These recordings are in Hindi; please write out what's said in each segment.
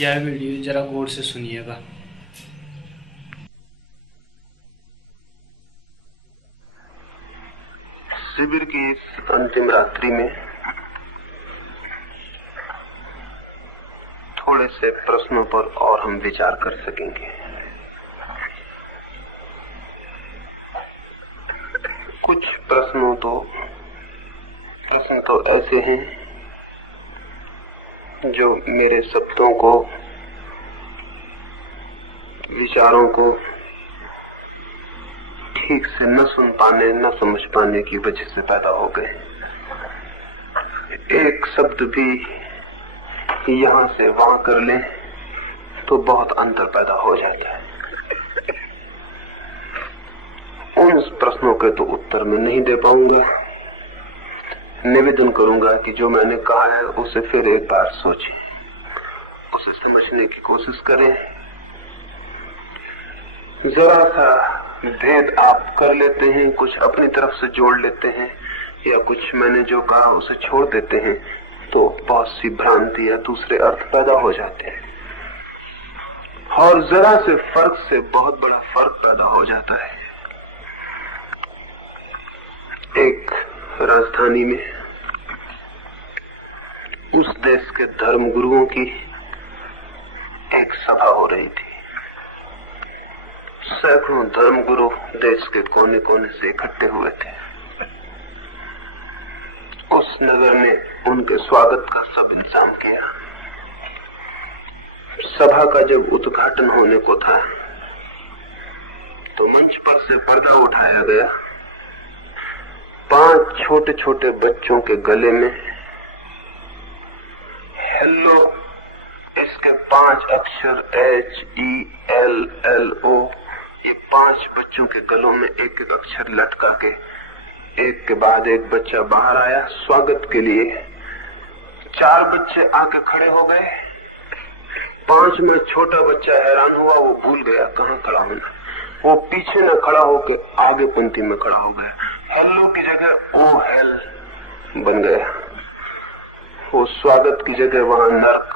यह वीडियो जरा गौर से सुनिएगा। शिविर की इस अंतिम रात्रि में थोड़े से प्रश्नों पर और हम विचार कर सकेंगे। कुछ प्रश्न तो ऐसे हैं जो मेरे शब्दों को, विचारों को ठीक से न सुन पाने, न समझ पाने की वजह से पैदा हो गए। एक शब्द भी यहां से वहां कर लें तो बहुत अंतर पैदा हो जाता है। उन प्रश्नों के तो उत्तर मैं नहीं दे पाऊंगा। निवेदन करूंगा कि जो मैंने कहा है उसे फिर एक बार सोचें, उसे समझने की कोशिश करें। जरा सा भेद आप कर लेते हैं, कुछ अपनी तरफ से जोड़ लेते हैं या कुछ मैंने जो कहा उसे छोड़ देते हैं तो बहुत सी भ्रांति या दूसरे अर्थ पैदा हो जाते हैं और जरा से फर्क से बहुत बड़ा फर्क पैदा हो जाता है। एक राजधानी में उस देश के धर्म गुरुओं की एक सभा हो रही थी। सैकड़ों धर्म गुरु देश के कोने कोने से इकट्ठे हुए थे। उस नगर ने उनके स्वागत का सब इंतजाम किया। सभा का जब उद्घाटन होने को था तो मंच पर से पर्दा उठाया गया। 5 छोटे छोटे बच्चों के गले में हेलो, इसके 5 अक्षर HELLO, ये 5 बच्चों के गलों में एक एक अक्षर लटका के एक के बाद एक बच्चा बाहर आया स्वागत के लिए। 4 बच्चे आके खड़े हो गए। 5 में छोटा बच्चा हैरान हुआ, वो भूल गया कहाँ खड़ा होना। वो पीछे न खड़ा होके आगे पंक्ति में खड़ा हो गया। हेलो की जगह ओ हेल बन गया। वो स्वागत की जगह वहां नर्क।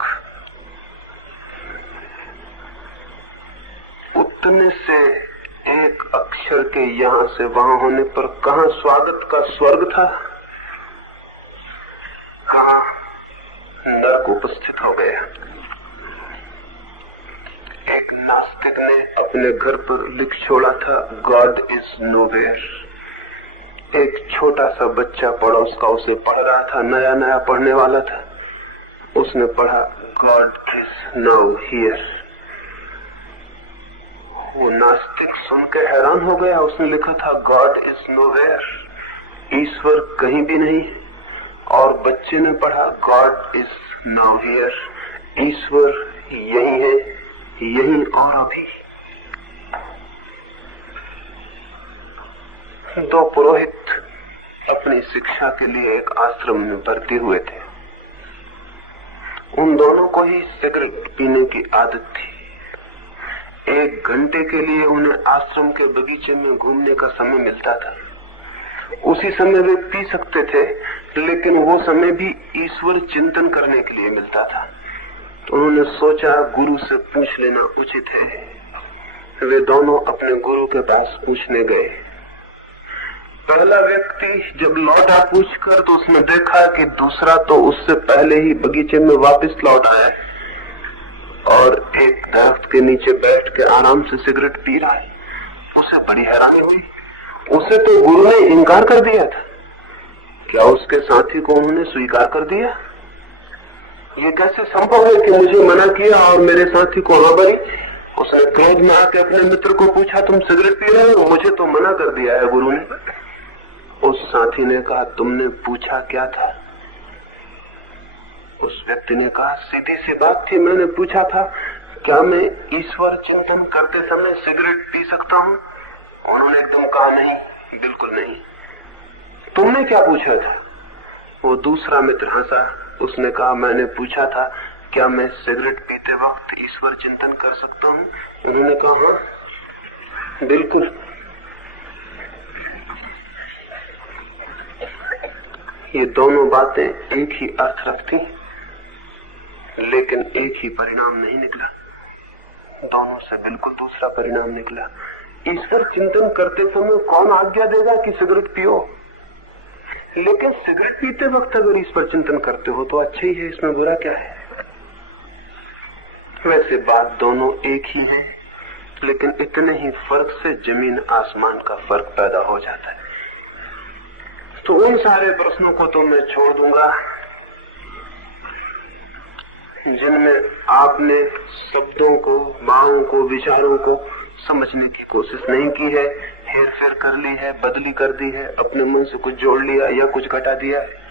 उतने से एक अक्षर के यहां से वहां होने पर कहां स्वागत का स्वर्ग था, कहां नर्क उपस्थित हो गया। एक नास्तिक ने अपने घर पर लिख छोड़ा था गॉड इज नोवेयर। एक छोटा सा बच्चा पड़ोस का उसे पढ़ रहा था, नया नया पढ़ने वाला था। उसने पढ़ा गॉड इज नाउ हियर। वो नास्तिक सुन के हैरान हो गया। उसने लिखा था गॉड इज नोवेयर, ईश्वर कहीं भी नहीं। और बच्चे ने पढ़ा गॉड इज नाउ हियर, ईश्वर यही है, यही और अभी। 2 पुरोहित अपनी शिक्षा के लिए एक आश्रम में भर्ती हुए थे। उन दोनों को ही सिगरेट पीने की आदत थी। 1 घंटे के लिए उन्हें आश्रम के बगीचे में घूमने का समय मिलता था। उसी समय वे पी सकते थे, लेकिन वो समय भी ईश्वर चिंतन करने के लिए मिलता था। तो उन्होंने सोचा गुरु से पूछ लेना उचित है। वे दोनों अपने गुरु के पास पूछने गए। पहला व्यक्ति जब लौटा पूछकर तो उसने देखा कि दूसरा तो उससे पहले ही बगीचे में वापस लौट आया है और एक दरख्त के नीचे बैठ के आराम से सिगरेट पी रहा है। उसे बड़ी हैरानी हुई। उसे तो गुरु ने इनकार कर दिया था, क्या उसके साथी को उन्होंने स्वीकार कर दिया? ये कैसे संभव है कि मुझे मना किया और मेरे साथी को हाँ भरी? उसने क्रोध में आके अपने मित्र को पूछा तुम सिगरेट पी रहे हो? मुझे तो मना कर दिया है गुरु ने। उस साथी ने कहा तुमने पूछा क्या था? उस व्यक्ति ने कहा सीधी सी बात थी, मैंने पूछा था क्या मैं ईश्वर चिंतन करते समय सिगरेट पी सकता हूँ? उन्होंने एकदम कहा नहीं, बिल्कुल नहीं। तुमने क्या पूछा था? वो दूसरा मित्र हंसा। उसने कहा मैंने पूछा था क्या मैं सिगरेट पीते वक्त ईश्वर चिंतन कर सकता हूँ? उन्होंने कहा हाँ बिल्कुल। ये दोनों बातें एक ही अर्थ रखती। लेकिन एक ही परिणाम नहीं निकला, दोनों से बिल्कुल दूसरा परिणाम निकला। ईश्वर चिंतन करते समय कौन आज्ञा देगा कि सिगरेट पियो, लेकिन सिगरेट पीते वक्त अगर ईश्वर चिंतन करते हो तो अच्छा ही है, इसमें बुरा क्या है। वैसे बात दोनों एक ही है, लेकिन इतने ही फर्क से जमीन आसमान का फर्क पैदा हो जाता है। तो उन सारे प्रश्नों को तो मैं छोड़ दूंगा जिनमें आपने शब्दों को, भावों को, विचारों को समझने की कोशिश नहीं की है, हेर फेर कर ली है, बदली कर दी है, अपने मन से कुछ जोड़ लिया या कुछ घटा दिया है।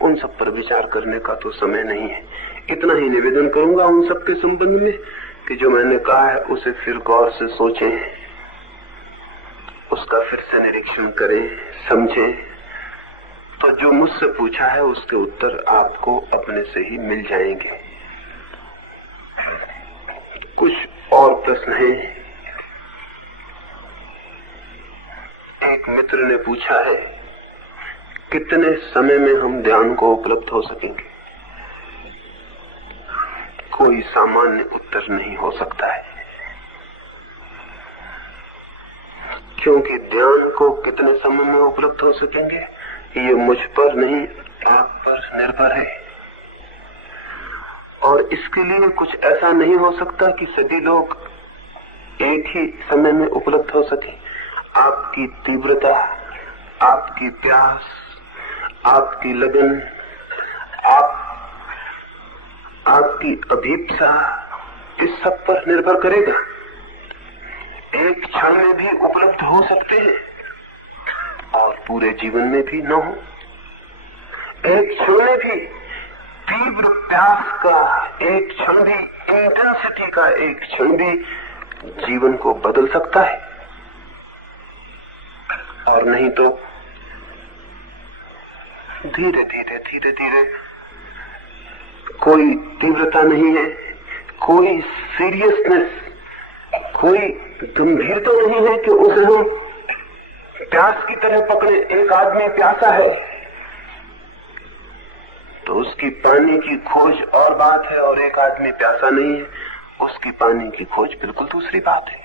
उन सब पर विचार करने का तो समय नहीं है। इतना ही निवेदन करूंगा उन सब के संबंध में कि जो मैंने कहा है उसे फिर गौर से सोचें, उसका फिर से निरीक्षण करें, समझें। तो जो मुझसे पूछा है उसके उत्तर आपको अपने से ही मिल जाएंगे। कुछ और प्रश्न है। एक मित्र ने पूछा है, कितने समय में हम ध्यान को उपलब्ध हो सकेंगे? कोई सामान्य उत्तर नहीं हो सकता है, क्योंकि ध्यान को कितने समय में उपलब्ध हो सकेंगे ये मुझ पर नहीं, आप पर निर्भर है। और इसके लिए कुछ ऐसा नहीं हो सकता कि सभी लोग एक ही समय में उपलब्ध हो सके। आपकी तीव्रता, आपकी प्यास, आपकी लगन, आपकी अभीप्सा, इस सब पर निर्भर करेगा। एक क्षण में भी उपलब्ध हो सकते हैं और पूरे जीवन में भी न हो। एक क्षण में भी तीव्र प्यास का, एक क्षण भी इंटेंसिटी का, एक क्षण भी जीवन को बदल सकता है। और नहीं तो धीरे धीरे धीरे धीरे कोई तीव्रता नहीं है, कोई सीरियसनेस, कोई गंभीरता नहीं है कि उसे हम प्यास की तरह पकड़े। एक आदमी प्यासा है तो उसकी पानी की खोज और बात है, और एक आदमी प्यासा नहीं है, उसकी पानी की खोज बिल्कुल दूसरी बात है।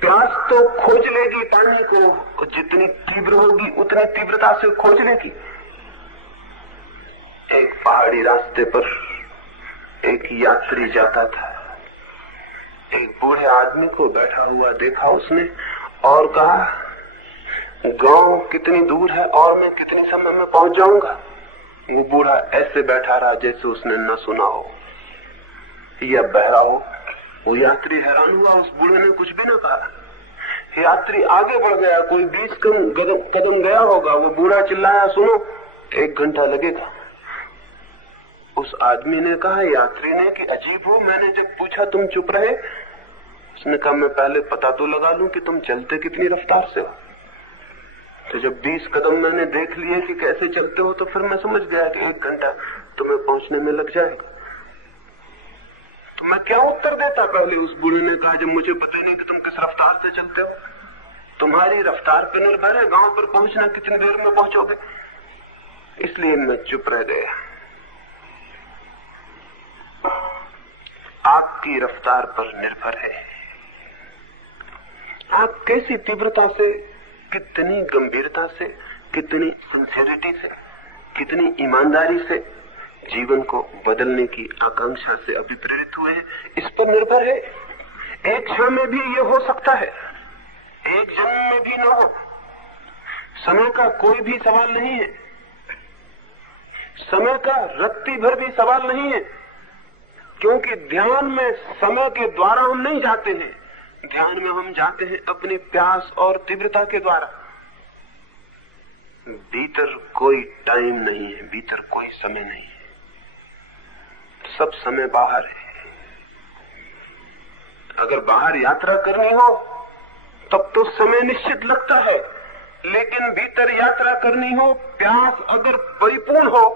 प्यास तो खोज लेगी पानी को, जितनी तीव्र होगी उतनी तीव्रता से खोज लेगी। एक पहाड़ी रास्ते पर एक यात्री जाता था, एक बूढ़े आदमी को बैठा हुआ देखा उसने और कहा, गांव कितनी दूर है और मैं कितने समय में पहुंच जाऊंगा। वो बूढ़ा ऐसे बैठा रहा जैसे उसने न सुना हो या बहरा हो। वो यात्री हैरान हुआ, उस बूढ़े ने कुछ भी न कहा। यात्री आगे बढ़ गया, कोई 20 कदम गया होगा। वो बूढ़ा चिल्लाया, सुनो 1 घंटा लगेगा। उस आदमी ने कहा यात्री ने कि अजीब हो, मैंने जब पूछा तुम चुप रहे। उसने कहा मैं पहले पता तो लगा लूं कि तुम चलते कितनी रफ्तार से हो। तो जब 20 कदम मैंने देख लिए कि कैसे चलते हो तो फिर मैं समझ गया कि 1 घंटा तुम्हें पहुंचने में लग जाएगा। तो मैं क्या उत्तर देता पहले? उस बूढ़े ने कहा जब मुझे पता नहीं कि तुम किस रफ्तार से चलते हो, तुम्हारी रफ्तार पर निर्भर है गांव पर पहुंचना कितनी देर में पहुंचोगे। इसलिए मैं चुप रह गया। आपकी रफ्तार पर निर्भर है, आप कैसी तीव्रता से, कितनी गंभीरता से, कितनी सिंसियरिटी से, कितनी ईमानदारी से जीवन को बदलने की आकांक्षा से अभिप्रेरित हुए हैं, इस पर निर्भर है। एक क्षण में भी ये हो सकता है, एक जन्म में भी न हो। समय का कोई भी सवाल नहीं है, समय का रत्ती भर भी सवाल नहीं है, क्योंकि ध्यान में समय के द्वारा हम नहीं जाते हैं। ध्यान में हम जाते हैं अपनी प्यास और तीव्रता के द्वारा। भीतर कोई टाइम नहीं है, भीतर कोई समय नहीं है, सब समय बाहर है। अगर बाहर यात्रा करनी हो तब तो समय निश्चित लगता है, लेकिन भीतर यात्रा करनी हो, प्यास अगर परिपूर्ण हो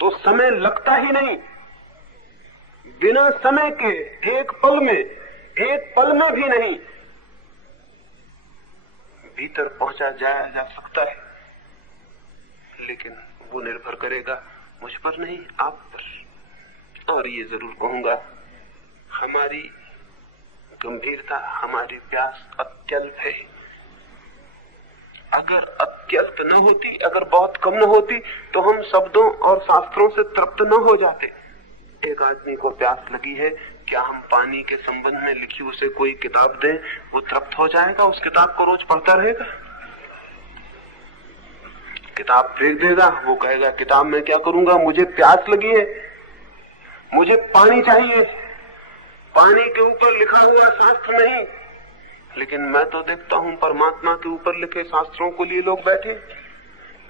तो समय लगता ही नहीं। बिना समय के एक पल में भी नहीं भीतर पहुंचा जाया जा सकता है, लेकिन वो निर्भर करेगा मुझ पर नहीं, आप पर। और ये जरूर कहूंगा, हमारी गंभीरता, हमारी प्यास अत्यल्प है। अगर अत्यल्प न होती, अगर बहुत कम न होती, तो हम शब्दों और शास्त्रों से तृप्त न हो जाते। एक आदमी को प्यास लगी है, क्या हम पानी के संबंध में लिखी उसे कोई किताब दें, वो तृप्त हो जाएगा? उस किताब को रोज पढ़ता रहेगा? किताब फेंक देगा। वो कहेगा किताब में क्या करूंगा, मुझे प्यास लगी है, मुझे पानी चाहिए। पानी के ऊपर लिखा हुआ शास्त्र नहीं। लेकिन मैं तो देखता हूं परमात्मा के ऊपर लिखे शास्त्रों को लिए लोग बैठे,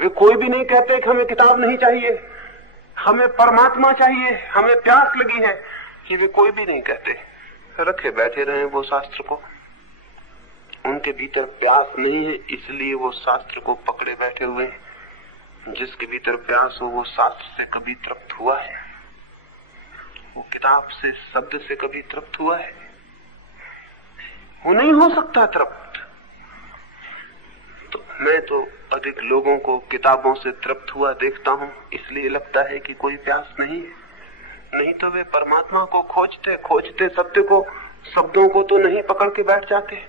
वे कोई भी नहीं कहते कि हमें किताब नहीं चाहिए, हमें परमात्मा चाहिए, हमें प्यास लगी है, कि वे कोई भी नहीं कहते। रखे बैठे रहे वो शास्त्र को। उनके भीतर प्यास नहीं है, इसलिए वो शास्त्र को पकड़े बैठे हुए हैं। जिसके भीतर प्यास हो वो शास्त्र से कभी तृप्त हुआ है? वो किताब से, शब्द से कभी तृप्त हुआ है? वो नहीं हो सकता तृप्त। तो मैं तो अधिक लोगों को किताबों से तृप्त हुआ देखता हूं, इसलिए लगता है कि कोई प्यास नहीं है। नहीं तो वे परमात्मा को खोजते खोजते सत्य को, शब्दों को तो नहीं पकड़ के बैठ जाते।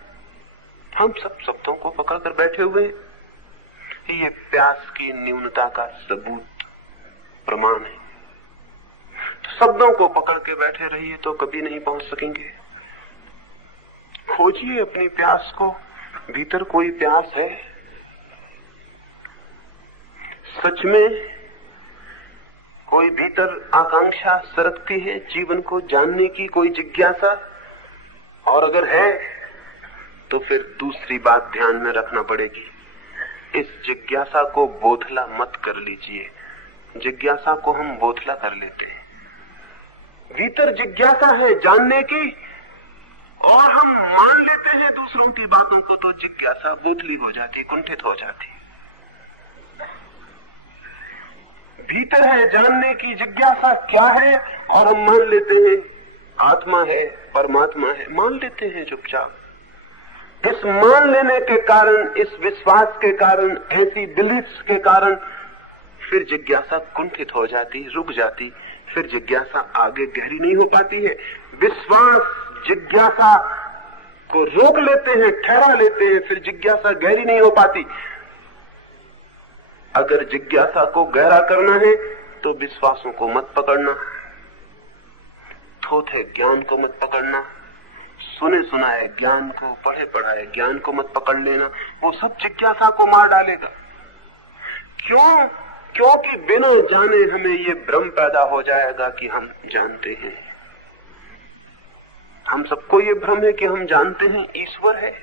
हम सब शब्दों को पकड़ कर बैठे हुए। ये प्यास की न्यूनता का सबूत, प्रमाण है। तो शब्दों को पकड़ के बैठे रहिए तो कभी नहीं पहुंच सकेंगे। खोजिए अपनी प्यास को, भीतर कोई प्यास है? सच में कोई भीतर आकांक्षा सरकती है जीवन को जानने की, कोई जिज्ञासा? और अगर है तो फिर दूसरी बात ध्यान में रखना पड़ेगी। इस जिज्ञासा को बोथला मत कर लीजिए। जिज्ञासा को हम बोथला कर लेते हैं। भीतर जिज्ञासा है जानने की, और हम मान लेते हैं दूसरों की बातों को, तो जिज्ञासा बोथली हो जाती, कुंठित हो जाती। भीतर है जानने की जिज्ञासा क्या है, और हम मान लेते हैं आत्मा है, परमात्मा है, मान लेते हैं चुपचाप। इस मान लेने के कारण, इस विश्वास के कारण, ऐसी बिलीफ्स के कारण फिर जिज्ञासा कुंठित हो जाती, रुक जाती। फिर जिज्ञासा आगे गहरी नहीं हो पाती है। विश्वास जिज्ञासा को रोक लेते हैं, ठहरा लेते हैं, फिर जिज्ञासा गहरी नहीं हो पाती। अगर जिज्ञासा को गहरा करना है तो विश्वासों को मत पकड़ना, थोथे ज्ञान को मत पकड़ना, सुने सुनाए ज्ञान को, पढ़े पढ़ाए ज्ञान को मत पकड़ लेना। वो सब जिज्ञासा को मार डालेगा। क्यों? क्योंकि बिना जाने हमें ये भ्रम पैदा हो जाएगा कि हम जानते हैं। हम सबको ये भ्रम है कि हम जानते हैं ईश्वर है।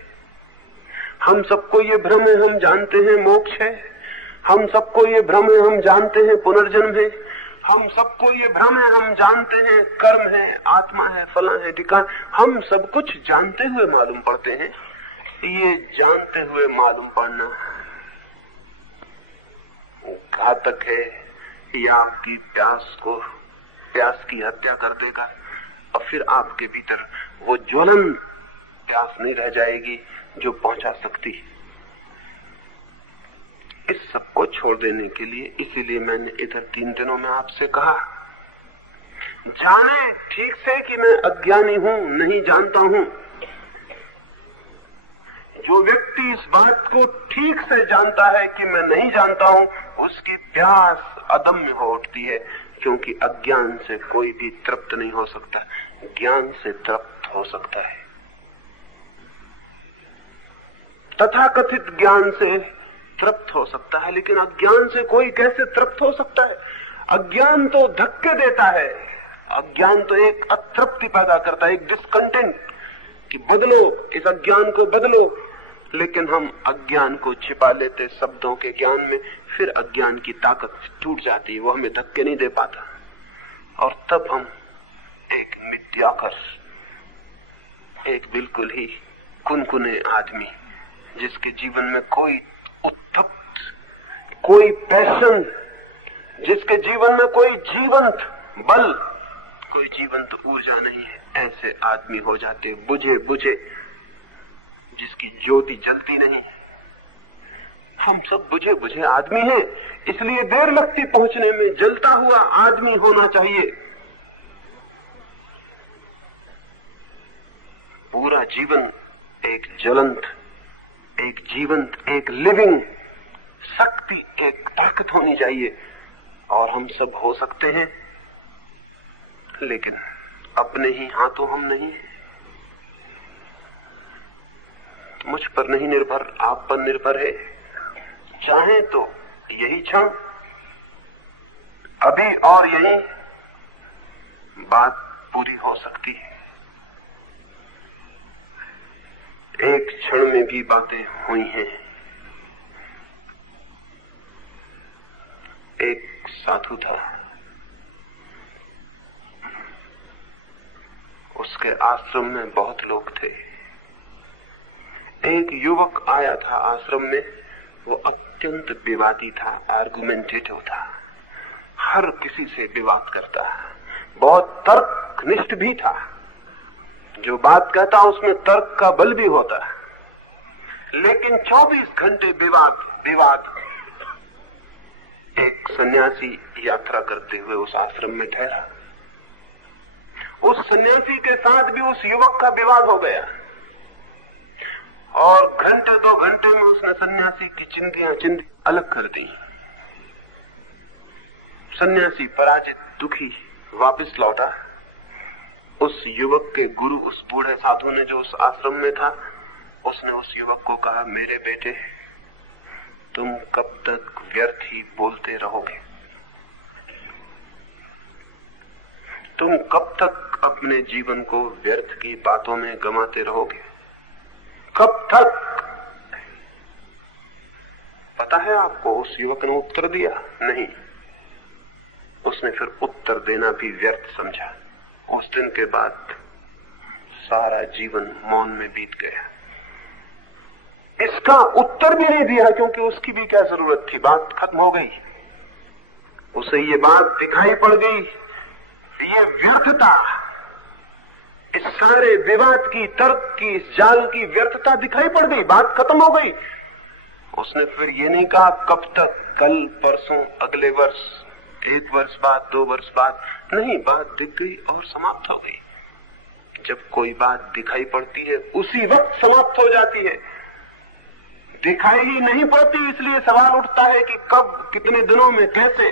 हम सबको ये भ्रम है हम जानते हैं मोक्ष है। हम सबको ये भ्रम है हम जानते हैं पुनर्जन्म है। हम सबको ये भ्रम है हम जानते हैं कर्म है, आत्मा है, फला है, ठिकाना। हम सब कुछ जानते हुए मालूम पड़ते हैं। ये जानते हुए मालूम पड़ना घातक है। ये आपकी प्यास की हत्या कर देगा, और फिर आपके भीतर वो ज्वलन प्यास नहीं रह जाएगी जो पहुंचा सकती। इस सब को छोड़ देने के लिए, इसीलिए मैंने इधर 3 दिनों में आपसे कहा, जाने ठीक से कि मैं अज्ञानी हूं, नहीं जानता हूं। जो व्यक्ति इस बात को ठीक से जानता है कि मैं नहीं जानता हूं, उसकी प्यास अदम्य हो उठती है, क्योंकि अज्ञान से कोई भी तृप्त नहीं हो सकता, ज्ञान से तृप्त हो सकता है। तथाकथित ज्ञान से तृप्त हो सकता है, लेकिन अज्ञान से कोई कैसे तृप्त हो सकता है? अज्ञान तो धक्के देता है। अज्ञान तो एक अतृप्ति पैदा करता है, एक डिस्कंटेंट, कि बदलो, इस अज्ञान को बदलो। लेकिन हम अज्ञान को छिपा लेते शब्दों के ज्ञान में, फिर अज्ञान की ताकत टूट जाती है, वो हमें धक्के नहीं दे पाता, और तब हम एक मिथ्याकर, एक बिल्कुल ही कुनकुने आदमी, जिसके जीवन में कोई उत्थप्त, कोई पैशन, जिसके जीवन में कोई जीवंत बल, कोई जीवंत ऊर्जा नहीं है, ऐसे आदमी हो जाते, बुझे बुझे, जिसकी ज्योति जलती नहीं। हम सब बुझे बुझे आदमी हैं, इसलिए देर लगती पहुंचने में। जलता हुआ आदमी होना चाहिए। उसका जीवन एक ज्वलंत, एक जीवंत, एक लिविंग शक्ति, एक ताकत होनी चाहिए। और हम सब हो सकते हैं, लेकिन अपने ही हाथों हम नहीं हैं। मुझ पर नहीं निर्भर, आप पर निर्भर है। चाहे तो यही क्षण, अभी और यही बात पूरी हो सकती है। एक क्षण में भी बातें हुई हैं। एक साधु था, उसके आश्रम में बहुत लोग थे। एक युवक आया था आश्रम में, वो अत्यंत विवादी था, आर्गुमेंटेटिव था, हर किसी से विवाद करता, बहुत तर्कनिष्ठ भी था। जो बात कहता उसमें तर्क का बल भी होता, लेकिन 24 घंटे विवाद। एक सन्यासी यात्रा करते हुए उस आश्रम में ठहरा। उस सन्यासी के साथ भी उस युवक का विवाद हो गया, और घंटे 2 घंटे में उसने सन्यासी की चिंदियां अलग कर दी। सन्यासी पराजित, दुखी वापस लौटा। उस युवक के गुरु, उस बूढ़े साधु ने जो उस आश्रम में था, उसने उस युवक को कहा, मेरे बेटे, तुम कब तक व्यर्थ ही बोलते रहोगे? तुम कब तक अपने जीवन को व्यर्थ की बातों में गंवाते रहोगे? कब तक? पता है आपको, उस युवक ने उत्तर दिया, नहीं। उसने फिर उत्तर देना भी व्यर्थ समझा। उस दिन के बाद सारा जीवन मौन में बीत गया। इसका उत्तर भी नहीं दिया, क्योंकि उसकी भी क्या जरूरत थी, बात खत्म हो गई। उसे ये बात दिखाई पड़ गई, ये व्यर्थता, इस सारे विवाद की, तर्क की, इस जाल की व्यर्थता दिखाई पड़ गई, बात खत्म हो गई। उसने फिर ये नहीं कहा कब तक, कल, परसों, अगले वर्ष, 1 वर्ष बाद, 2 वर्ष बाद, नहीं, बात दिख गई और समाप्त हो गई। जब कोई बात दिखाई पड़ती है उसी वक्त समाप्त हो जाती है। दिखाई ही नहीं पड़ती, इसलिए सवाल उठता है कि कब, कितने दिनों में, कैसे।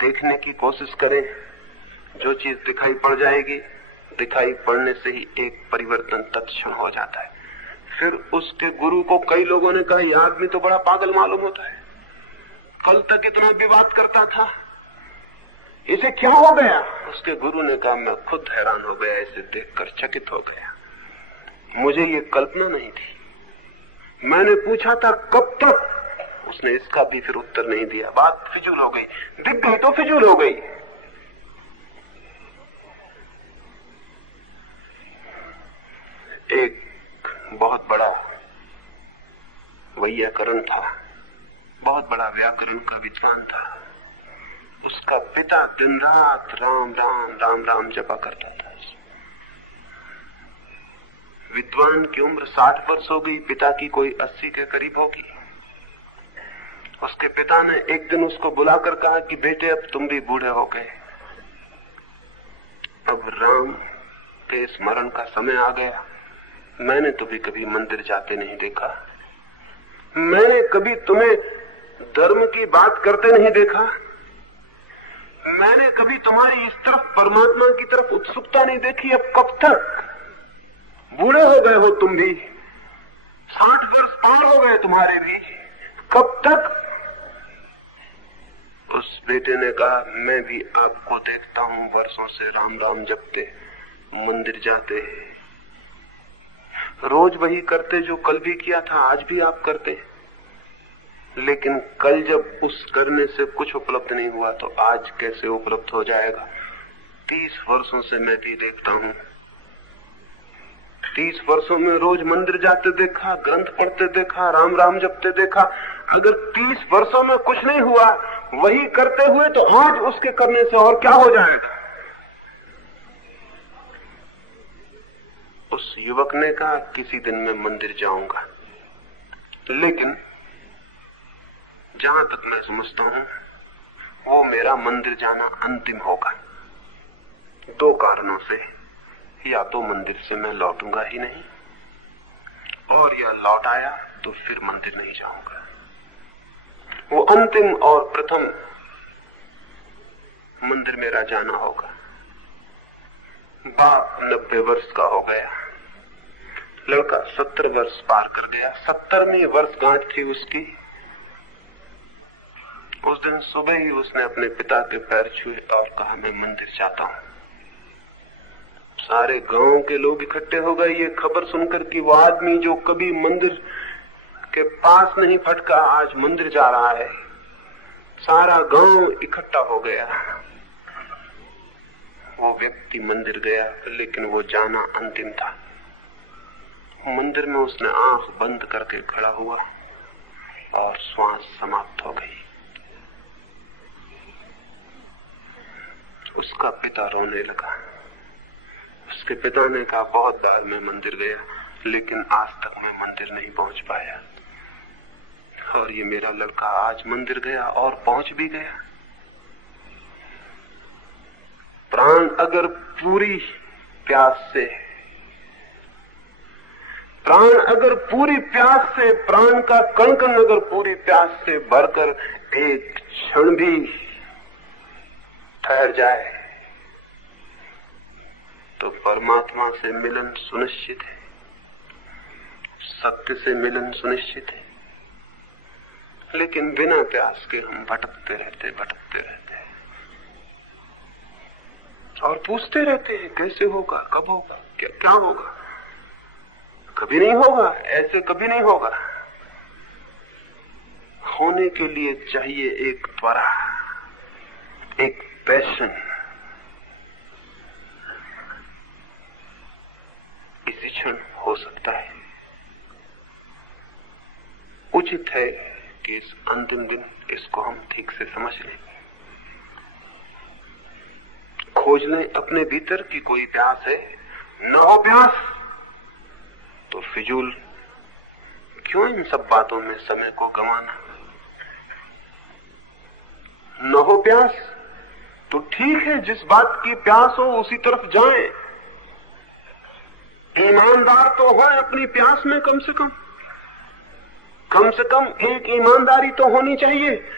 देखने की कोशिश करें, जो चीज दिखाई पड़ जाएगी, दिखाई पड़ने से ही एक परिवर्तन तत्क्षण हो जाता है। फिर उसके गुरु को कई लोगों ने कहा, यह आदमी तो बड़ा पागल मालूम होता है, कल तक इतना विवाद करता था, इसे क्या हो गया? उसके गुरु ने कहा, मैं खुद हैरान हो गया, इसे देखकर चकित हो गया, मुझे ये कल्पना नहीं थी। मैंने पूछा था कब तक, उसने इसका भी फिर उत्तर नहीं दिया। बात फिजूल हो गई, दिख गई तो फिजूल हो गई। एक बहुत बड़ा वैयाकरण था, बहुत बड़ा व्याकरण का विद्वान था। उसका पिता दिन रात राम राम राम राम जपा करता था। विद्वान की उम्र 60 वर्ष हो गई, पिता की कोई 80 के करीब होगी। उसके पिता ने एक दिन उसको बुलाकर कहा कि बेटे, अब तुम भी बूढ़े हो गए, अब राम के स्मरण का समय आ गया। मैंने तो भी कभी मंदिर जाते नहीं देखा, मैंने कभी तुम्हें धर्म की बात करते नहीं देखा, मैंने कभी तुम्हारी इस तरफ, परमात्मा की तरफ उत्सुकता नहीं देखी। अब कब तक? बूढ़े हो गए हो तुम भी, 60 वर्ष पार हो गए तुम्हारे भी, कब तक? उस बेटे ने कहा, मैं भी आपको देखता हूं वर्षों से राम राम जपते, मंदिर जाते, रोज वही करते जो कल भी किया था, आज भी आप करते। लेकिन कल जब उस करने से कुछ उपलब्ध नहीं हुआ तो आज कैसे उपलब्ध हो जाएगा? 30 वर्षों से मैं भी देखता हूं, 30 वर्षों में रोज मंदिर जाते देखा, ग्रंथ पढ़ते देखा, राम राम जपते देखा। अगर 30 वर्षों में कुछ नहीं हुआ वही करते हुए, तो आज उसके करने से और क्या हो जाएगा? उस युवक ने कहा, किसी दिन मैं मंदिर जाऊंगा, लेकिन जहां तक मैं समझता हूं वो मेरा मंदिर जाना अंतिम होगा। 2 कारणों से। या तो मंदिर से मैं लौटूंगा ही नहीं, और या लौट आया तो फिर मंदिर नहीं जाऊंगा। वो अंतिम और प्रथम मंदिर मेरा जाना होगा। बाप 90 वर्ष का हो गया, लड़का 70 वर्ष पार कर गया। 70वीं वर्षगांठ थी उसकी। उस दिन सुबह ही उसने अपने पिता के पैर छुए और कहा, मैं मंदिर जाता हूं। सारे गांव के लोग इकट्ठे हो गए ये खबर सुनकर कि वो आदमी जो कभी मंदिर के पास नहीं फटका आज मंदिर जा रहा है। सारा गांव इकट्ठा हो गया। वो व्यक्ति मंदिर गया, लेकिन वो जाना अंतिम था। मंदिर में उसने आंख बंद करके खड़ा हुआ और श्वास समाप्त हो गई। उसका पिता रोने लगा। उसके पिता ने कहा, बहुत बार मैं मंदिर गया, लेकिन आज तक मैं मंदिर नहीं पहुंच पाया, और ये मेरा लड़का आज मंदिर गया और पहुंच भी गया। प्राण अगर पूरी प्यास से, प्राण का कण-कण अगर पूरी प्यास से भरकर एक क्षण भी ठहर जाए तो परमात्मा से मिलन सुनिश्चित है, सत्य से मिलन सुनिश्चित है। लेकिन बिना प्यास के हम भटकते रहते और पूछते रहते हैं, कैसे होगा, कब होगा, क्या होगा। कभी नहीं होगा, ऐसे कभी नहीं होगा। होने के लिए चाहिए एक त्वरा, एक पैशन। इसी क्षण हो सकता है। उचित है कि इस अंतिम दिन इसको हम ठीक से समझ लें, खोज लें अपने भीतर की कोई प्यास है। न हो प्यास तो फिजूल क्यों इन सब बातों में समय को गंवाना। न हो प्यास तो ठीक है, जिस बात की प्यास हो उसी तरफ जाएं। ईमानदार तो हो अपनी प्यास में, कम से कम एक ईमानदारी तो होनी चाहिए।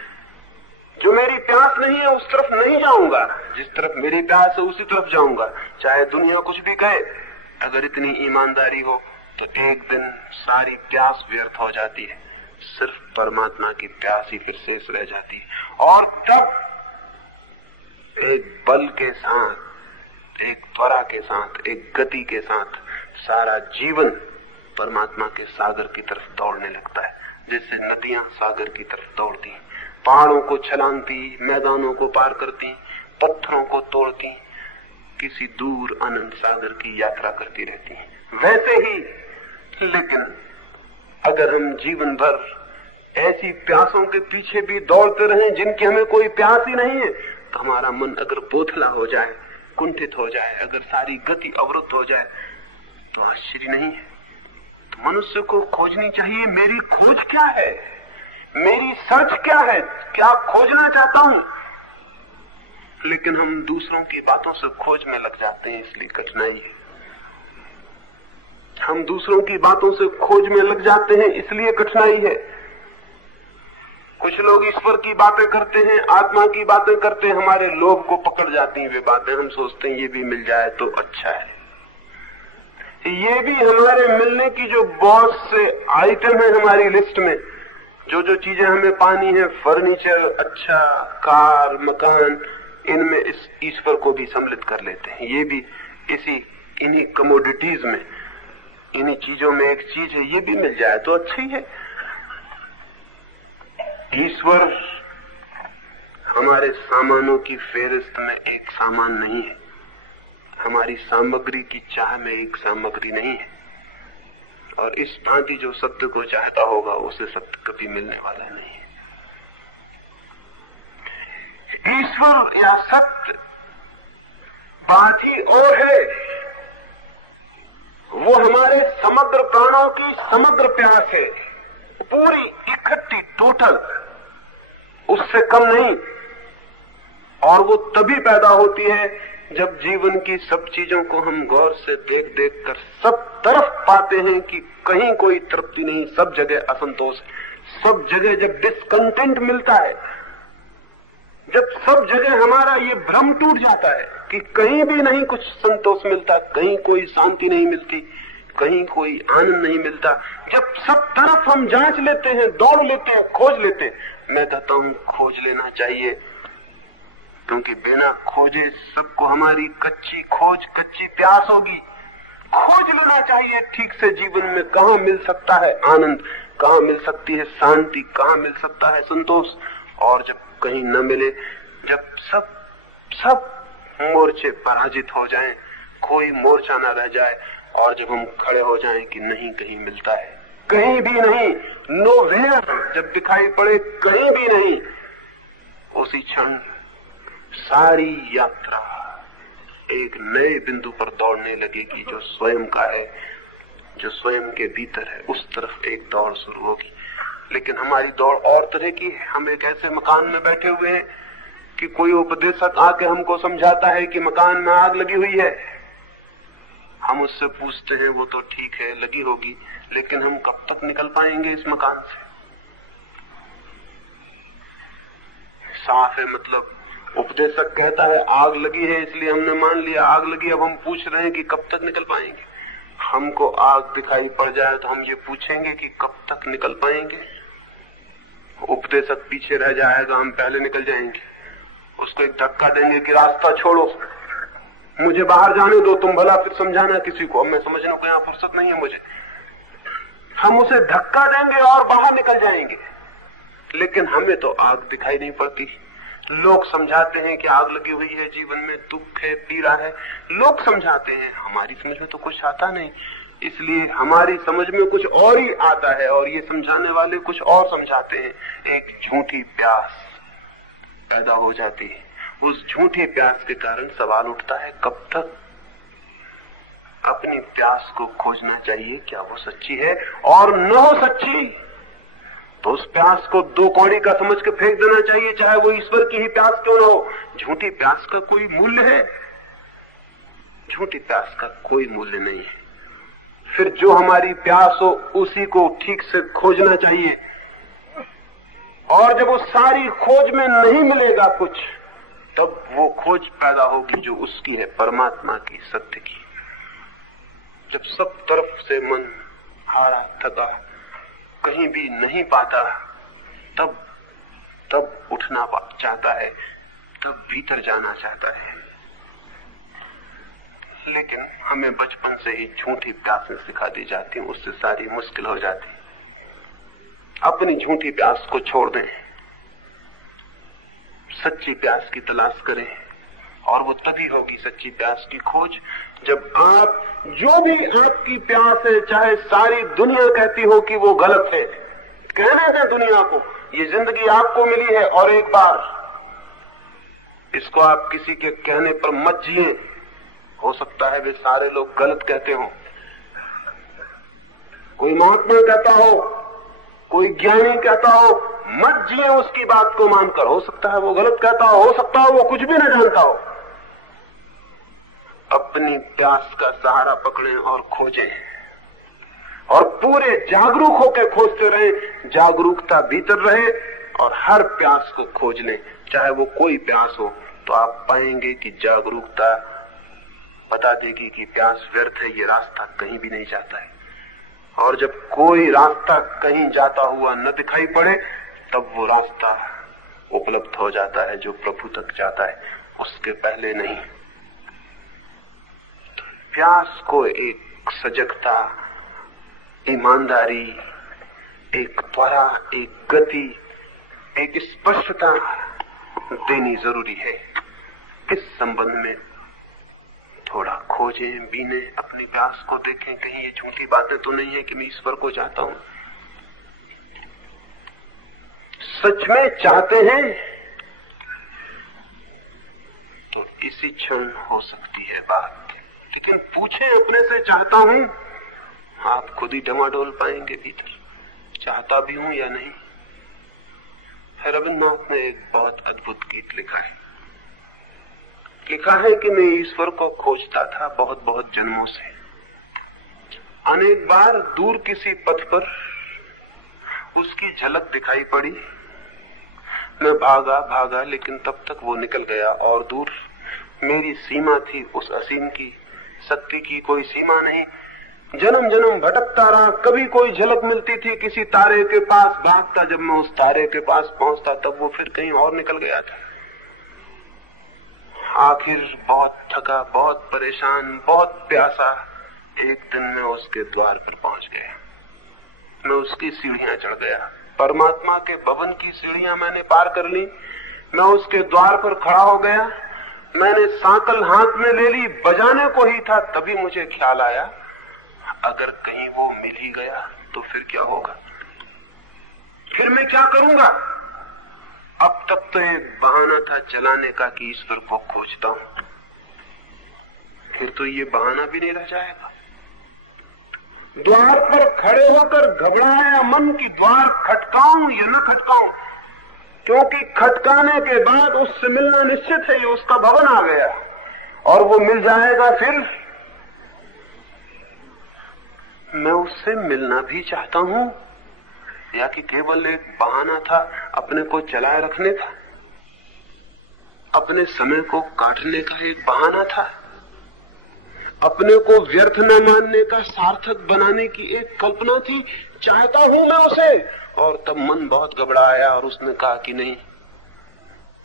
जो मेरी प्यास नहीं है उस तरफ नहीं जाऊंगा, जिस तरफ मेरी प्यास है उसी तरफ जाऊंगा, चाहे दुनिया कुछ भी कहे। अगर इतनी ईमानदारी हो तो एक दिन सारी प्यास व्यर्थ हो जाती है, सिर्फ परमात्मा की प्यास ही फिर शेष रह जाती है। और तब एक बल के साथ, एक त्वरा के साथ, एक गति के साथ सारा जीवन परमात्मा के सागर की तरफ दौड़ने लगता है। जैसे नदियां सागर की तरफ दौड़ती, पहाड़ों को छलांगती, मैदानों को पार करती, पत्थरों को तोड़ती, किसी दूर अनंत सागर की यात्रा करती रहती हैं। वैसे ही लेकिन अगर हम जीवन भर ऐसी प्यासों के पीछे भी दौड़ते रहें जिनकी हमें कोई प्यास ही नहीं है, तो हमारा मन अगर बोथला हो जाए, कुंठित हो जाए, अगर सारी गति अवरुद्ध हो जाए, तो आश्चर्य नहीं है। तो मनुष्य को खोजनी चाहिए, मेरी खोज क्या है, मेरी सर्च क्या है, क्या खोजना चाहता हूं। लेकिन हम दूसरों की बातों से खोज में लग जाते हैं, इसलिए कठिनाई है। हम दूसरों की बातों से खोज में लग जाते हैं, इसलिए कठिनाई है। कुछ लोग ईश्वर की बातें करते हैं, आत्मा की बातें करते हैं, हमारे लोभ को पकड़ जाती हैं वे बातें। हम सोचते हैं ये भी मिल जाए तो अच्छा है। ये भी हमारे मिलने की जो बहुत से आइटम है हमारी लिस्ट में, जो जो चीजें हमें पानी है, फर्नीचर, अच्छा कार, मकान, इनमें इस ईश्वर को भी सम्मिलित कर लेते हैं। ये भी इन्हीं कमोडिटीज में, इन्हीं चीजों में एक चीज है, ये भी मिल जाए तो अच्छा ही है। ईश्वर हमारे सामानों की फेहरिस्त में एक सामान नहीं है, हमारी सामग्री की चाह में एक सामग्री नहीं है। और इस भांति जो सत्य को चाहता होगा उसे सत्य कभी मिलने वाला नहीं है। ईश्वर या सत्य बात ही और है, वो हमारे समग्र प्राणों की समग्र प्यास है, पूरी इकट्ठी, टोटल, उससे कम नहीं। और वो तभी पैदा होती है जब जीवन की सब चीजों को हम गौर से देख देख कर सब तरफ पाते हैं कि कहीं कोई तृप्ति नहीं, सब जगह असंतोष है, सब जगह जब डिस्कंटेंट मिलता है, जब सब जगह हमारा ये भ्रम टूट जाता है कि कहीं भी नहीं कुछ संतोष मिलता, कहीं कोई शांति नहीं मिलती, कहीं कोई आनंद नहीं मिलता, जब सब तरफ हम जांच लेते हैं, दौड़ लेते हैं, खोज लेते हैं, मैं कहता हूं खोज लेना चाहिए, क्योंकि बिना खोजे सबको हमारी कच्ची खोज, कच्ची प्यास होगी। खोज लेना चाहिए ठीक से जीवन में कहां मिल सकता है आनंद, कहां मिल सकती है शांति, कहां मिल सकता है संतोष। और जब कहीं न मिले, जब सब मोर्चे पराजित हो जाएं, कोई मोर्चा न रह जाए, और जब हम खड़े हो जाएं कि नहीं कहीं मिलता है, कहीं भी नहीं, नोवेयर जब दिखाई पड़े कहीं भी नहीं, उसी क्षण सारी यात्रा एक नए बिंदु पर दौड़ने लगेगी जो स्वयं का है, जो स्वयं के भीतर है, उस तरफ एक दौड़ शुरू होगी। लेकिन हमारी दौड़ और तरह की है। हम एक ऐसे मकान में बैठे हुए हैं कि कोई उपदेशक आके हमको समझाता है कि मकान में आग लगी हुई है। हम उससे पूछते हैं वो तो ठीक है लगी होगी, लेकिन हम कब तक निकल पाएंगे इस मकान से? साफ है, मतलब उपदेशक कहता है आग लगी है, इसलिए हमने मान लिया आग लगी। अब हम पूछ रहे हैं कि कब तक निकल पाएंगे। हमको आग दिखाई पड़ जाए तो हम ये पूछेंगे कि कब तक निकल पाएंगे। उपदेशक पीछे रह जाएगा, हम पहले निकल जाएंगे। उसको एक धक्का देंगे कि रास्ता छोड़ो, मुझे बाहर जाने दो, तुम भला फिर समझाना किसी को, अब मैं समझने को यहाँ फुर्सत नहीं है मुझे। हम उसे धक्का देंगे और बाहर निकल जाएंगे, लेकिन हमें तो आग दिखाई नहीं पड़ती। लोग समझाते हैं कि आग लगी हुई है, जीवन में दुख है, पीड़ा है, लोग समझाते हैं, हमारी समझ में तो कुछ आता नहीं, इसलिए हमारी समझ में कुछ और ही आता है और ये समझाने वाले कुछ और समझाते हैं। एक झूठी प्यास पैदा हो जाती है। उस झूठी प्यास के कारण सवाल उठता है कब तक? अपनी प्यास को खोजना चाहिए, क्या वो सच्ची है? और न हो सच्ची तो उस प्यास को दो कौड़ी का समझ के फेंक देना चाहिए, चाहे वो ईश्वर की ही प्यास क्यों न हो। झूठी प्यास का कोई मूल्य है? झूठी प्यास का कोई मूल्य नहीं है। फिर जो हमारी प्यास हो उसी को ठीक से खोजना चाहिए, और जब वो सारी खोज में नहीं मिलेगा कुछ, तब वो खोज पैदा होगी जो उसकी है, परमात्मा की, सत्य की। जब सब तरफ से मन हारा थका कहीं भी नहीं पाता, तब उठना चाहता है, तब भीतर जाना चाहता है। लेकिन हमें बचपन से ही झूठी प्यासें सिखा दी जाती हैं, उससे सारी मुश्किल हो जाती है। अपनी झूठी प्यास को छोड़ दें, सच्ची प्यास की तलाश करें, और वो तभी होगी सच्ची प्यास की खोज जब आप, जो भी आपकी प्यास है, चाहे सारी दुनिया कहती हो कि वो गलत है, कहने दें दुनिया को, ये जिंदगी आपको मिली है और एक बार, इसको आप किसी के कहने पर मत जिए। हो सकता है वे सारे लोग गलत कहते हो, कोई महात्मा कहता हो, कोई ज्ञानी कहता हो, मत जिए उसकी बात को मानकर। हो सकता है वो गलत कहता हो सकता है वो कुछ भी न जानता हो। अपनी प्यास का सहारा पकड़ें और खोजें, और पूरे जागरूक होकर खोजते रहें। जागरूकता भीतर रहे और हर प्यास को खोज लें, चाहे वो कोई प्यास हो, तो आप पाएंगे कि जागरूकता बता देगी कि प्यास व्यर्थ है, ये रास्ता कहीं भी नहीं जाता है। और जब कोई रास्ता कहीं जाता हुआ न दिखाई पड़े, तब वो रास्ता उपलब्ध हो जाता है जो प्रभु तक जाता है, उसके पहले नहीं। तो प्यास को एक सजगता, ईमानदारी, एक त्वरा, एक गति, एक स्पष्टता देनी जरूरी है। इस संबंध में थोड़ा खोजें, बीने, अपनी प्यास को देखें, कहीं ये झूठी बातें तो नहीं है कि मैं ईश्वर को चाहता हूं। सच में चाहते हैं तो इसी क्षण हो सकती है बात। लेकिन पूछें अपने से, चाहता हूं, आप खुद ही डमाडोल पाएंगे भीतर, चाहता भी हूं या नहीं। रविन्द्रनाथ ने एक बहुत अद्भुत गीत लिखा है, लिखा है कि मैं ईश्वर को खोजता था बहुत बहुत जन्मों से। अनेक बार दूर किसी पथ पर उसकी झलक दिखाई पड़ी। मैं भागा भागा, लेकिन तब तक वो निकल गया और दूर। मेरी सीमा थी उस असीम की, शक्ति की कोई सीमा नहीं। जन्म जन्म भटकता रहा। कभी कोई झलक मिलती थी किसी तारे के पास, भागता। जब मैं उस तारे के पास पहुंचता तब वो फिर कहीं और निकल गया था। आखिर बहुत थका, बहुत परेशान, बहुत प्यासा, एक दिन मैं उसके द्वार पर पहुंच गया। मैं उसकी सीढ़ियां चढ़ गया। परमात्मा के भवन की सीढ़ियां मैंने पार कर ली। मैं उसके द्वार पर खड़ा हो गया। मैंने सांकल हाथ में ले ली, बजाने को ही था, तभी मुझे ख्याल आया, अगर कहीं वो मिल ही गया तो फिर क्या होगा? फिर मैं क्या करूंगा? अब तक तो एक बहाना था चलाने का कि ईश्वर को खोजता हूं, फिर तो ये बहाना भी नहीं रह जाएगा। द्वार पर खड़े होकर घबराया मन की द्वार खटकाऊं या न खटकाऊं, क्योंकि खटकाने के बाद उससे मिलना निश्चित है। ये उसका भवन आ गया और वो मिल जाएगा। फिर मैं उससे मिलना भी चाहता हूं या कि केवल एक बहाना था, अपने को चलाए रखने का, अपने समय को काटने का एक बहाना था, अपने को व्यर्थ न मानने का, सार्थक बनाने की एक कल्पना थी। चाहता हूं मैं उसे। और तब मन बहुत घबराया और उसने कहा कि नहीं,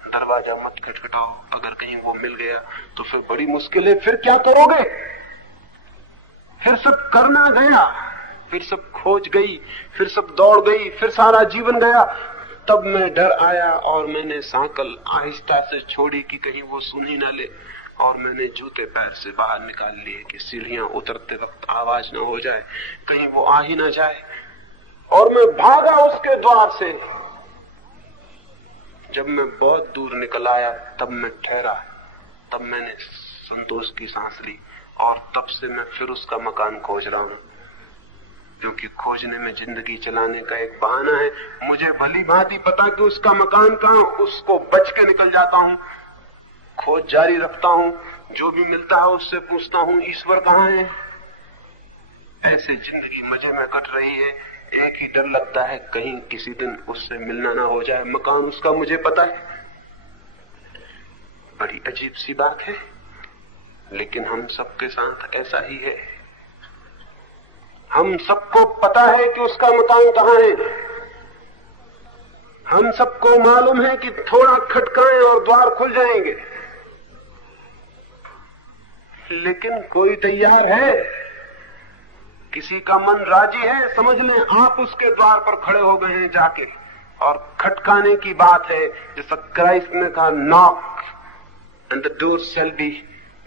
दरवाजा मत खटखटाओ, अगर कहीं वो मिल गया तो फिर बड़ी मुश्किल है। फिर क्या करोगे? फिर सब करना गया, फिर सब खोज गई, फिर सब दौड़ गई, फिर सारा जीवन गया। तब मैं डर आया और मैंने सांकल आहिस्ता से छोड़ी कि कहीं वो सुन ही ना ले, और मैंने जूते पैर से बाहर निकाल लिए कि सीढ़ियां उतरते वक्त आवाज न हो जाए, कहीं वो आ ही ना जाए। और मैं भागा उसके द्वार से। जब मैं बहुत दूर निकल आया तब मैं ठहरा, तब मैंने संतोष की सांस ली, और तब से मैं फिर उसका मकान खोज रहा हूं, क्योंकि खोजने में जिंदगी चलाने का एक बहाना है। मुझे भली भांति पता कि उसका मकान कहां, उसको बच के निकल जाता हूं, खोज जारी रखता हूं, जो भी मिलता है उससे पूछता हूं ईश्वर कहां है। ऐसे जिंदगी मजे में कट रही है। एक ही डर लगता है कहीं किसी दिन उससे मिलना ना हो जाए। मकान उसका मुझे पता है। बड़ी अजीब सी बात है, लेकिन हम सबके साथ ऐसा ही है। हम सबको पता है कि उसका मकान कहां है। हम सबको मालूम है कि थोड़ा खटकाएं और द्वार खुल जाएंगे, लेकिन कोई तैयार है? किसी का मन राजी है? समझ लें आप उसके द्वार पर खड़े हो गए हैं जाके, और खटकाने की बात है। जैसा क्राइस्ट ने कहा, knock and the door shall be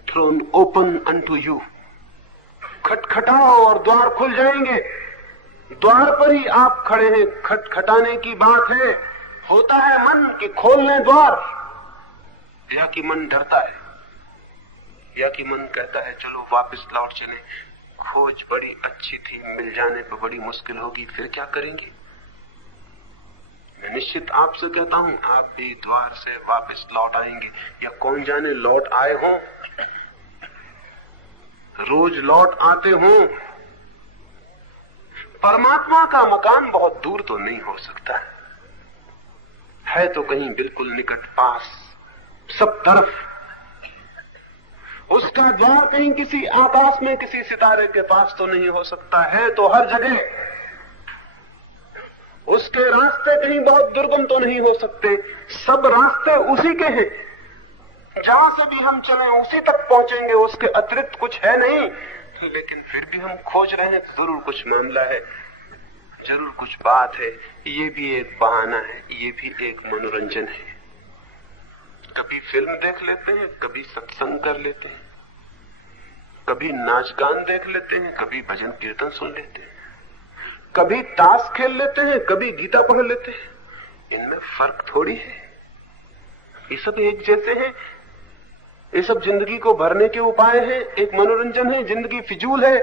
thrown open unto you. खटखटाओ और द्वार खुल जाएंगे। द्वार पर ही आप खड़े हैं, खटखटाने की बात है। होता है मन कि खोल लें द्वार, या कि मन डरता है, या कि मन कहता है चलो वापस लौट चले, खोज बड़ी अच्छी थी, मिल जाने पर बड़ी मुश्किल होगी, फिर क्या करेंगे। मैं निश्चित आपसे कहता हूं, आप भी द्वार से वापस लौट आएंगे, या कौन जाने लौट आए हों, रोज लौट आते हों। परमात्मा का मकान बहुत दूर तो नहीं हो सकता है, तो कहीं बिल्कुल निकट पास, सब तरफ। उसका द्वार कहीं किसी आकाश में किसी सितारे के पास तो नहीं हो सकता है, तो हर जगह। उसके रास्ते कहीं बहुत दुर्गम तो नहीं हो सकते, सब रास्ते उसी के हैं। जहां से भी हम चलें उसी तक पहुंचेंगे, उसके अतिरिक्त कुछ है नहीं। लेकिन फिर भी हम खोज रहे हैं, तो जरूर कुछ मामला है, जरूर कुछ बात है। ये भी एक बहाना है, ये भी एक मनोरंजन है। कभी फिल्म देख लेते हैं, कभी सत्संग कर लेते हैं, कभी नाच गान देख लेते हैं, कभी भजन कीर्तन सुन लेते हैं, कभी ताश खेल लेते हैं, कभी गीता पढ़ लेते हैं। इनमें फर्क थोड़ी है, ये सब एक जैसे हैं। ये सब जिंदगी को भरने के उपाय हैं, एक मनोरंजन है। जिंदगी फिजूल है,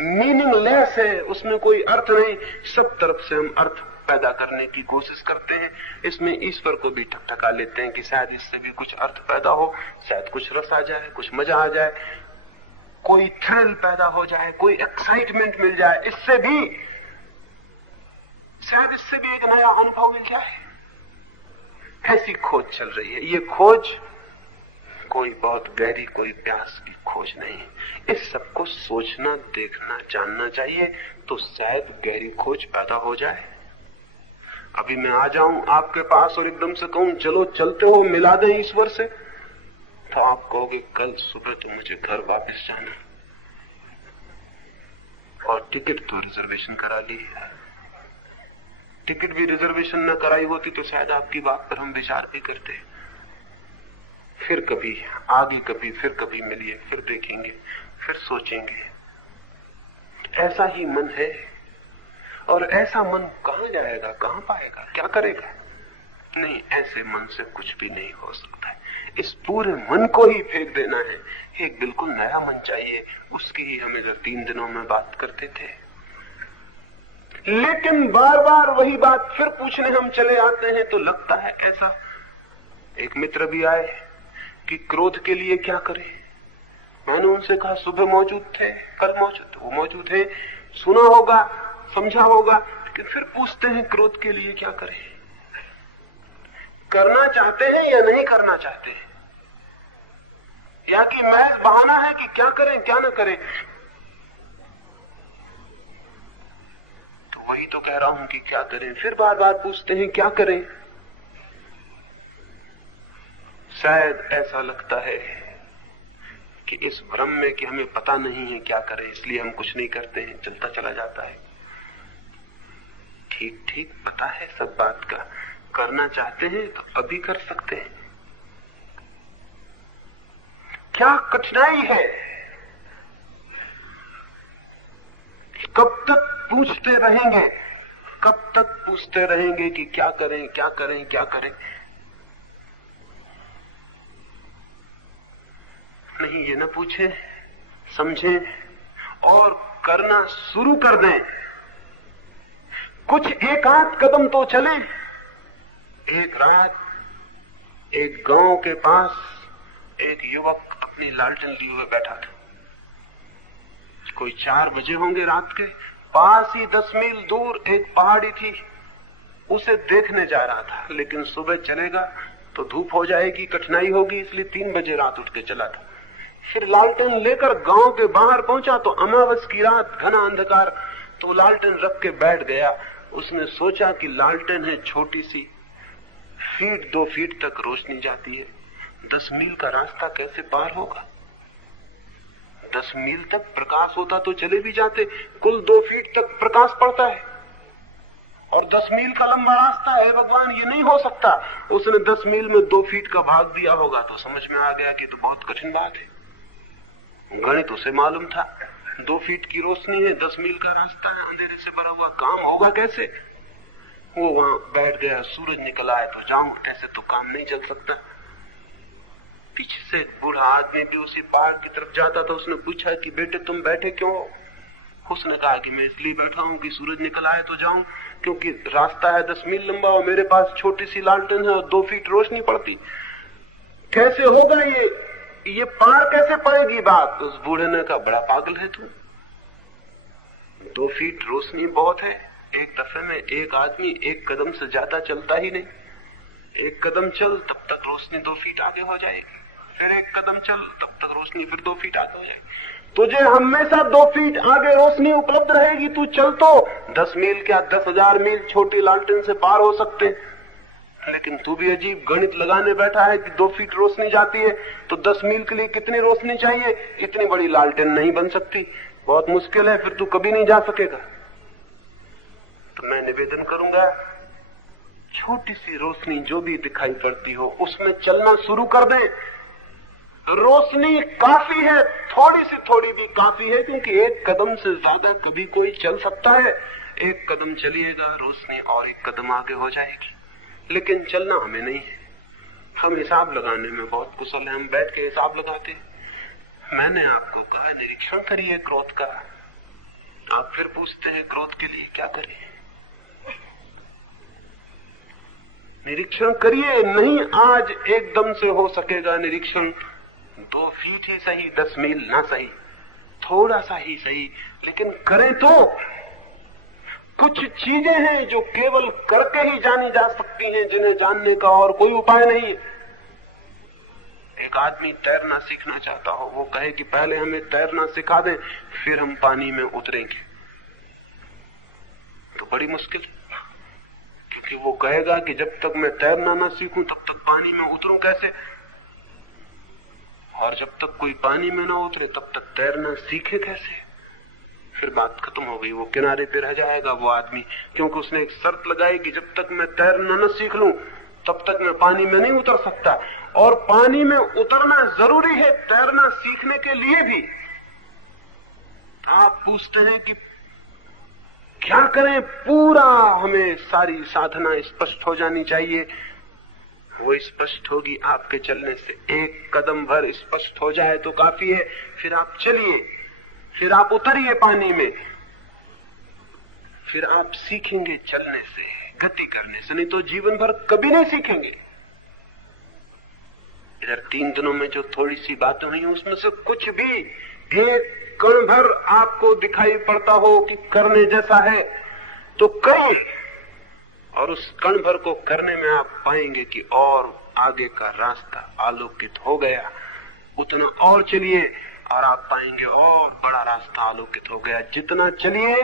मीनिंगलेस है, उसमें कोई अर्थ नहीं। सब तरफ से हम अर्थ पैदा करने की कोशिश करते हैं। इसमें ईश्वर को भी ठकठका लेते हैं कि शायद इससे भी कुछ अर्थ पैदा हो, शायद कुछ रस आ जाए, कुछ मजा आ जाए, कोई थ्रिल पैदा हो जाए, कोई एक्साइटमेंट मिल जाए, इससे भी शायद इससे भी एक नया अनुभव मिल जाए। ऐसी खोज चल रही है। ये खोज कोई बहुत गहरी, कोई प्यास की खोज नहीं। इस सब को सोचना, देखना, जानना चाहिए, तो शायद गहरी खोज पैदा हो जाए। अभी मैं आ जाऊं आपके पास और एकदम से कहूं चलो चलते हो, मिला दें ईश्वर से, तो आप कहोगे कल सुबह तो मुझे घर वापस जाना, और टिकट तो रिजर्वेशन करा ली है। टिकट भी रिजर्वेशन न कराई होती तो शायद आपकी बात पर हम विचार भी करते। फिर कभी आगे, कभी फिर कभी मिलिए, फिर देखेंगे, फिर सोचेंगे। ऐसा ही मन है, और ऐसा मन कहां जाएगा, कहां पाएगा, क्या करेगा? नहीं, ऐसे मन से कुछ भी नहीं हो सकता है। इस पूरे मन को ही फेंक देना है। एक बिल्कुल नया मन चाहिए। उसकी ही हम इधर 3 दिनों में बात करते थे, लेकिन बार बार वही बात फिर पूछने हम चले आते हैं तो लगता है ऐसा। एक मित्र भी आए कि क्रोध के लिए क्या करें। मैंने उनसे कहा सुबह मौजूद थे, कल मौजूद, वो मौजूद है, सुना होगा, समझा होगा, लेकिन फिर पूछते हैं क्रोध के लिए क्या करें। करना चाहते हैं या नहीं करना चाहते हैं, या कि महज बहाना है कि क्या करें क्या ना करें। तो वही तो कह रहा हूं कि क्या करें। फिर बार बार पूछते हैं क्या करें। शायद ऐसा लगता है कि इस भ्रम में कि हमें पता नहीं है क्या करें, इसलिए हम कुछ नहीं करते हैं, चलता चला जाता है। ठीक ठीक पता है सब बात का, करना चाहते हैं तो अभी कर सकते हैं। क्या कठिनाई है? कब तक पूछते रहेंगे, कब तक पूछते रहेंगे कि क्या करें क्या करें क्या करें। नहीं, ये ना पूछे, समझें और करना शुरू कर दें। कुछ एक आध कदम तो चले। एक रात एक गांव के पास एक युवक अपनी लालटेन लिए हुए बैठा था। कोई 4 बजे होंगे रात के। पास ही 10 मील दूर एक पहाड़ी थी, उसे देखने जा रहा था, लेकिन सुबह चलेगा तो धूप हो जाएगी, कठिनाई होगी, इसलिए 3 बजे रात उठ के चला था। फिर लालटेन लेकर गांव के बाहर पहुंचा तो अमावस की रात, घना अंधकार, तो लालटेन रख के बैठ गया। उसने सोचा कि लालटेन है छोटी सी, 2 फीट तक रोशनी जाती है, 10 मील का रास्ता कैसे पार होगा। 10 मील तक प्रकाश होता तो चले भी जाते, कुल 2 फीट तक प्रकाश पड़ता है, और 10 मील का लंबा रास्ता है। भगवान, ये नहीं हो सकता। उसने 10 मील में 2 फीट का भाग दिया होगा तो समझ में आ गया कि तो बहुत कठिन बात है। गणित उसे मालूम था, 2 फीट की रोशनी है, 10 मील का रास्ता है, अंधेरे से भरा हुआ, काम होगा कैसे। वो वहां बैठ गया। सूरज निकल आए तो जाऊं, ऐसे तो काम नहीं चल सकता। पीछे से एक बूढ़ा आदमी भी उसी पहाड़ की तरफ जाता था। उसने पूछा कि बेटे तुम बैठे क्यों हो? उसने कहा कि मैं इसलिए बैठा हूं कि सूरज निकल आए तो जाऊं, क्योंकि रास्ता है 10 मील लंबा और मेरे पास छोटी सी लालटेन है और 2 फीट रोशनी पड़ती। कैसे होगा ये पार कैसे पड़ेगी बात। उस बूढ़े ने कहा बड़ा पागल है तू, 2 फीट रोशनी बहुत है। एक दफे में एक आदमी 1 कदम से ज्यादा चलता ही नहीं। 1 कदम चल तब तक रोशनी 2 फीट आगे हो जाएगी, फिर 1 कदम चल तब तक रोशनी फिर 2 फीट आगे हो जाएगी। तुझे हमेशा 2 फीट आगे रोशनी उपलब्ध रहेगी। तू चल तो 10 मील क्या 10,000 मील छोटी लालटेन से पार हो सकते, लेकिन तू भी अजीब गणित लगाने बैठा है कि 2 फीट रोशनी जाती है तो 10 मील के लिए कितनी रोशनी चाहिए। इतनी बड़ी लालटेन नहीं बन सकती, बहुत मुश्किल है, फिर तू कभी नहीं जा सकेगा। तो मैं निवेदन करूंगा, छोटी सी रोशनी जो भी दिखाई पड़ती हो उसमें चलना शुरू कर दें। रोशनी काफी है, थोड़ी सी थोड़ी भी काफी है, क्योंकि 1 कदम से ज्यादा कभी कोई चल सकता है। 1 कदम चलिएगा, रोशनी और 1 कदम आगे हो जाएगी, लेकिन चलना हमें नहीं है। हम हिसाब लगाने में बहुत कुशल हैं, हम बैठ के हिसाब लगाते। मैंने आपको कहा निरीक्षण करिए क्रोध का। आप फिर पूछते हैं क्रोध के लिए क्या करें। निरीक्षण करिए। नहीं आज एकदम से हो सकेगा निरीक्षण, 2 फीट ही सही, 10 मील ना सही, थोड़ा सा ही सही, लेकिन करें तो। कुछ चीजें हैं जो केवल करके ही जानी जा सकती हैं, जिन्हें जानने का और कोई उपाय नहीं। एक आदमी तैरना सीखना चाहता हो, वो कहे कि पहले हमें तैरना सिखा दें, फिर हम पानी में उतरेंगे, तो बड़ी मुश्किल, क्योंकि वो कहेगा कि जब तक मैं तैरना ना सीखूं तब तक पानी में उतरूं कैसे, और जब तक कोई पानी में ना उतरे तब तक तैरना सीखे कैसे। फिर बात खत्म हो गई, वो किनारे पे रह जाएगा वो आदमी, क्योंकि उसने एक शर्त लगाई कि जब तक मैं तैरना न सीख लूं तब तक मैं पानी में नहीं उतर सकता। और पानी में उतरना जरूरी है तैरना सीखने के लिए भी। आप पूछते हैं कि क्या करें, पूरा हमें सारी साधना स्पष्ट हो जानी चाहिए। वो स्पष्ट होगी आपके चलने से, एक कदम भर स्पष्ट हो जाए तो काफी है। फिर आप चलिए, फिर आप उतरिए पानी में, फिर आप सीखेंगे चलने से, गति करने से, नहीं तो जीवन भर कभी नहीं सीखेंगे। इधर 3 दिनों में जो थोड़ी सी बातें हुई उसमें से कुछ भी एक कण भर आपको दिखाई पड़ता हो कि करने जैसा है तो करिए, और उस कण भर को करने में आप पाएंगे कि और आगे का रास्ता आलोकित हो गया। उतना और चलिए और आप पाएंगे और बड़ा रास्ता आलोकित हो गया। जितना चलिए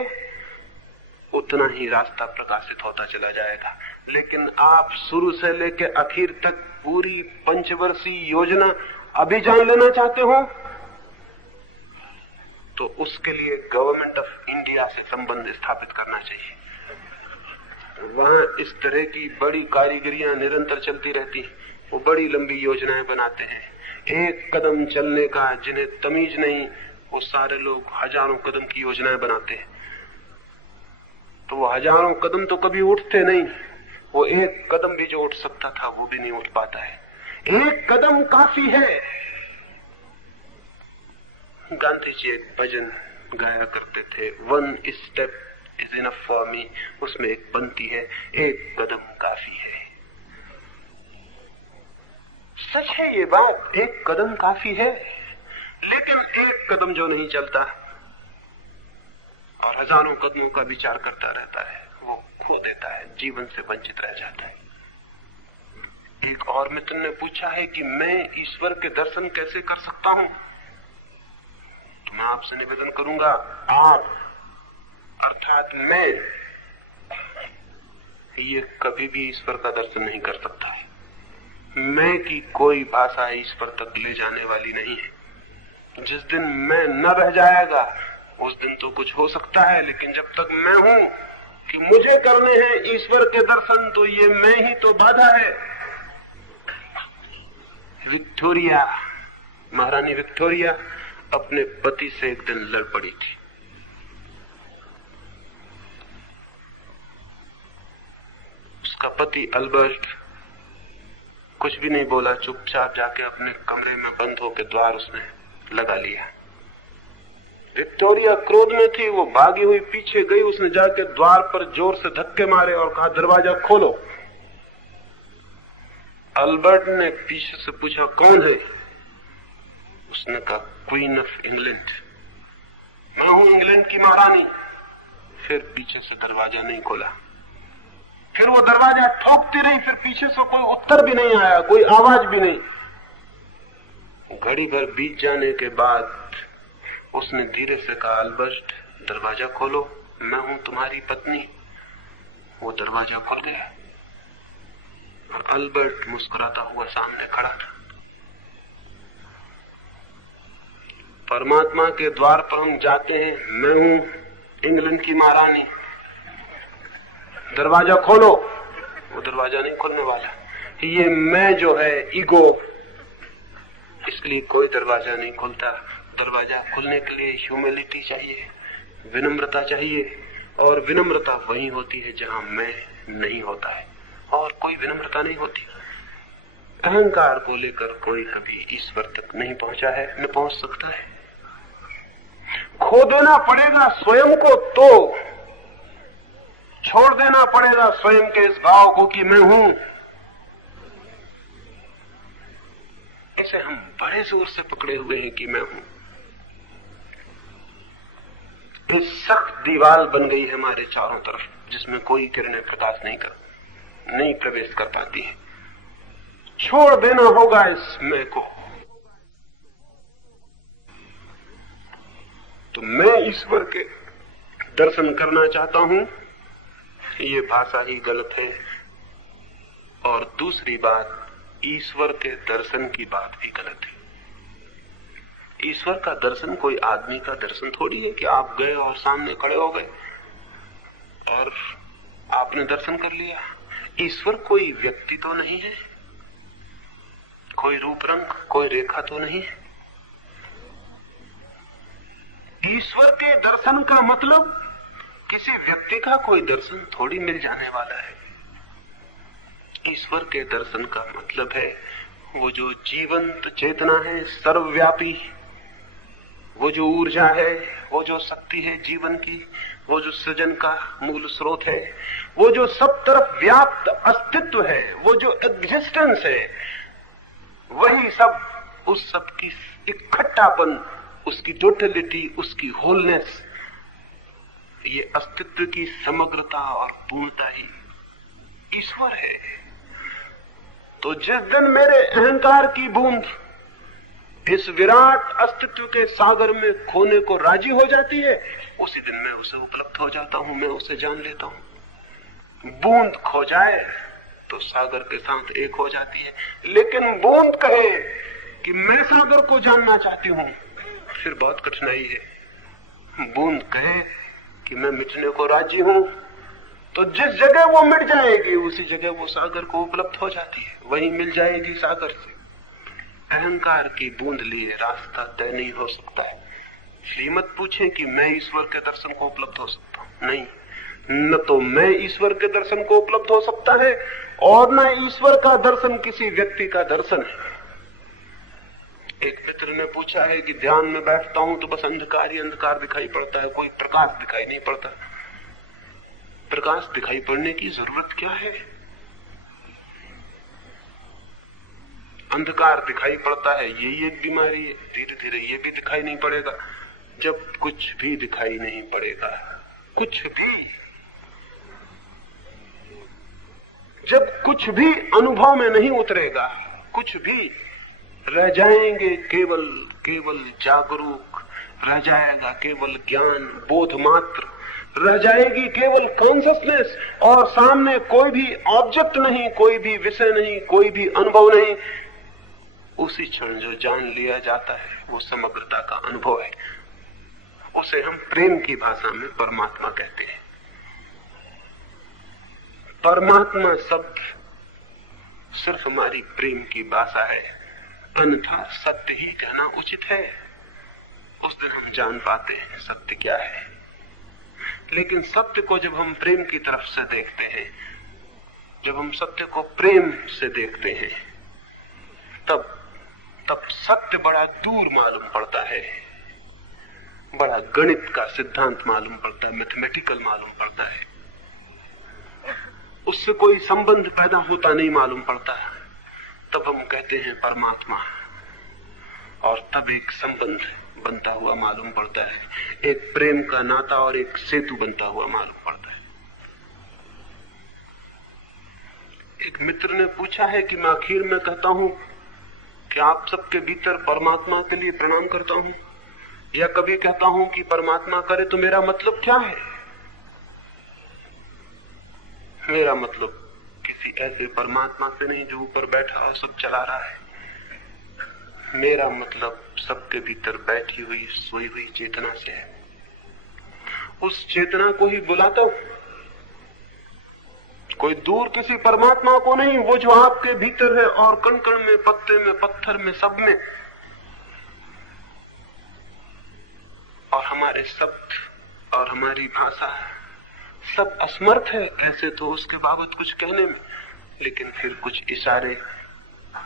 उतना ही रास्ता प्रकाशित होता चला जाएगा। लेकिन आप शुरू से लेकर आखिर तक पूरी 5 वर्षीय योजना अभी जान लेना चाहते हो तो उसके लिए गवर्नमेंट ऑफ इंडिया से संबंध स्थापित करना चाहिए। वहां इस तरह की बड़ी कारीगरियां निरंतर चलती रहती हैं। वो बड़ी लंबी योजनाएं बनाते हैं। एक कदम चलने का जिन्हें तमीज नहीं, वो सारे लोग हजारों कदम की योजनाएं बनाते हैं। तो वो हजारों कदम तो कभी उठते नहीं, वो एक कदम भी जो उठ सकता था वो भी नहीं उठ पाता है। एक कदम काफी है। गांधी जी एक भजन गाया करते थे, 1 step is enough for me. उसमें एक पंक्ति है, एक कदम काफी है। सच है ये बात, एक कदम काफी है। लेकिन एक कदम जो नहीं चलता और हजारों कदमों का विचार करता रहता है, वो खो देता है, जीवन से वंचित रह जाता है। एक और मित्र ने पूछा है कि मैं ईश्वर के दर्शन कैसे कर सकता हूं। तो मैं आपसे निवेदन करूंगा, आप अर्थात मैं ये कभी भी ईश्वर का दर्शन नहीं कर सकता है। मैं की कोई भाषा ईश्वर तक ले जाने वाली नहीं है। जिस दिन मैं न रह जाएगा उस दिन तो कुछ हो सकता है, लेकिन जब तक मैं हूं कि मुझे करने हैं ईश्वर के दर्शन, तो ये मैं ही तो बाधा है। विक्टोरिया, महारानी विक्टोरिया अपने पति से एक दिन लड़ पड़ी थी। उसका पति अल्बर्ट कुछ भी नहीं बोला, चुपचाप जाके अपने कमरे में बंद होकर द्वार उसने लगा लिया। विक्टोरिया क्रोध में थी, वो भागी हुई पीछे गई। उसने जाके द्वार पर जोर से धक्के मारे और कहा, दरवाजा खोलो। अल्बर्ट ने पीछे से पूछा, कौन है? उसने कहा, क्वीन ऑफ इंग्लैंड, मैं हूं इंग्लैंड की महारानी। फिर पीछे से दरवाजा नहीं खोला। फिर वो दरवाजा ठोकती रही, फिर पीछे से कोई उत्तर भी नहीं आया, कोई आवाज भी नहीं। घड़ी भर बीत जाने के बाद उसने धीरे से कहा, अल्बर्ट दरवाजा खोलो, मैं हूं तुम्हारी पत्नी। वो दरवाजा खोल गया और अल्बर्ट मुस्कुराता हुआ सामने खड़ा था। परमात्मा के द्वार पर हम जाते हैं, मैं हूं इंग्लैंड की महारानी, दरवाजा खोलो। वो दरवाजा नहीं खोलने वाला। ये मैं जो है ईगो, इसलिए कोई दरवाजा नहीं खुलता। दरवाजा खुलने के लिए ह्यूमिलिटी चाहिए, विनम्रता चाहिए, और विनम्रता वही होती है जहां मैं नहीं होता है, और कोई विनम्रता नहीं होती। अहंकार को लेकर कोई कभी ईश्वर तक नहीं पहुंचा है, न पहुंच सकता है। खो देना पड़ेगा स्वयं को, तो छोड़ देना पड़ेगा स्वयं के इस भाव को कि मैं हूं, जैसे हम बड़े जोर से पकड़े हुए हैं कि मैं हूं। एक सख्त दीवार बन गई है हमारे चारों तरफ, जिसमें कोई किरणें प्रकाश नहीं प्रवेश कर पाती है। छोड़ देना होगा इस मैं को। तो मैं ईश्वर के दर्शन करना चाहता हूं, ये भाषा ही गलत है। और दूसरी बात, ईश्वर के दर्शन की बात भी गलत है। ईश्वर का दर्शन कोई आदमी का दर्शन थोड़ी है कि आप गए और सामने खड़े हो गए और आपने दर्शन कर लिया। ईश्वर कोई व्यक्ति तो नहीं है, कोई रूप रंग, कोई रेखा तो नहीं है। ईश्वर के दर्शन का मतलब किसी व्यक्ति का कोई दर्शन थोड़ी मिल जाने वाला है। ईश्वर के दर्शन का मतलब है वो जो जीवंत चेतना है, सर्वव्यापी, वो जो ऊर्जा है, वो जो शक्ति है जीवन की, वो जो सृजन का मूल स्रोत है, वो जो सब तरफ व्याप्त अस्तित्व है, वो जो एग्जिस्टेंस है, वही सब, उस सब की इकट्ठापन, उसकी टोटलिटी, उसकी होलनेस, ये अस्तित्व की समग्रता और पूर्णता ही ईश्वर है। तो जिस दिन मेरे अहंकार की बूंद इस विराट अस्तित्व के सागर में खोने को राजी हो जाती है, उसी दिन मैं उसे उपलब्ध हो जाता हूं, मैं उसे जान लेता हूं। बूंद खो जाए तो सागर के साथ एक हो जाती है, लेकिन बूंद कहे कि मैं सागर को जानना चाहती हूं, फिर बहुत कठिनाई है। बूंद कहे कि मैं मिटने को राजी हूं, तो जिस जगह वो मिट जाएगी उसी जगह वो सागर को उपलब्ध हो जाती है, वहीं मिल जाएगी सागर से। अहंकार की बूंद लिए रास्ता तय नहीं हो सकता है। इसलिए मत पूछें कि मैं ईश्वर के दर्शन को उपलब्ध हो सकता हूं, नहीं, न तो मैं ईश्वर के दर्शन को उपलब्ध हो सकता है और न ईश्वर का दर्शन किसी व्यक्ति का दर्शन है। एक मित्र ने पूछा है कि ध्यान में बैठता हूं तो बस अंधकार ही अंधकार दिखाई पड़ता है, कोई प्रकाश दिखाई नहीं पड़ता। प्रकाश दिखाई पड़ने की जरूरत क्या है? अंधकार दिखाई पड़ता है, यही एक बीमारी है। धीरे धीरे ये भी दिखाई नहीं पड़ेगा। जब कुछ भी दिखाई नहीं पड़ेगा, कुछ भी, जब कुछ भी अनुभव में नहीं उतरेगा, कुछ भी, रह जाएंगे केवल केवल जागरूक, रह जाएगा केवल ज्ञान, बोध मात्र, रह जाएगी केवल कॉन्शसनेस, और सामने कोई भी ऑब्जेक्ट नहीं, कोई भी विषय नहीं, कोई भी अनुभव नहीं। उसी क्षण जो जान लिया जाता है वो समग्रता का अनुभव है। उसे हम प्रेम की भाषा में परमात्मा कहते हैं। परमात्मा शब्द सिर्फ हमारी प्रेम की भाषा है, अन्यथा सत्य ही कहना उचित है। उस दिन हम जान पाते हैं सत्य क्या है। लेकिन सत्य को जब हम प्रेम की तरफ से देखते हैं, जब हम सत्य को प्रेम से देखते हैं, तब सत्य बड़ा दूर मालूम पड़ता है, बड़ा गणित का सिद्धांत मालूम पड़ता है, मैथमेटिकल मालूम पड़ता है। उससे कोई संबंध पैदा होता नहीं मालूम पड़ता है। तब हम कहते हैं परमात्मा, और तब एक संबंध बनता हुआ मालूम पड़ता है, एक प्रेम का नाता और एक सेतु बनता हुआ मालूम पड़ता है। एक मित्र ने पूछा है कि मैं आखिर में कहता हूं कि आप सबके भीतर परमात्मा के लिए प्रणाम करता हूं, या कभी कहता हूं कि परमात्मा करे, तो मेरा मतलब क्या है? मेरा मतलब किसी ऐसे परमात्मा से नहीं जो ऊपर बैठा और सब चला रहा है। मेरा मतलब सबके भीतर बैठी हुई सोई हुई चेतना से है। उस चेतना को ही बुलाता हूं, कोई दूर किसी परमात्मा को नहीं, वो जो आपके भीतर है और कण कण में, पत्ते में, पत्थर में, सब में। और हमारे शब्द और हमारी भाषा सब असमर्थ है ऐसे तो उसके बाबत कुछ कहने में, लेकिन फिर कुछ इशारे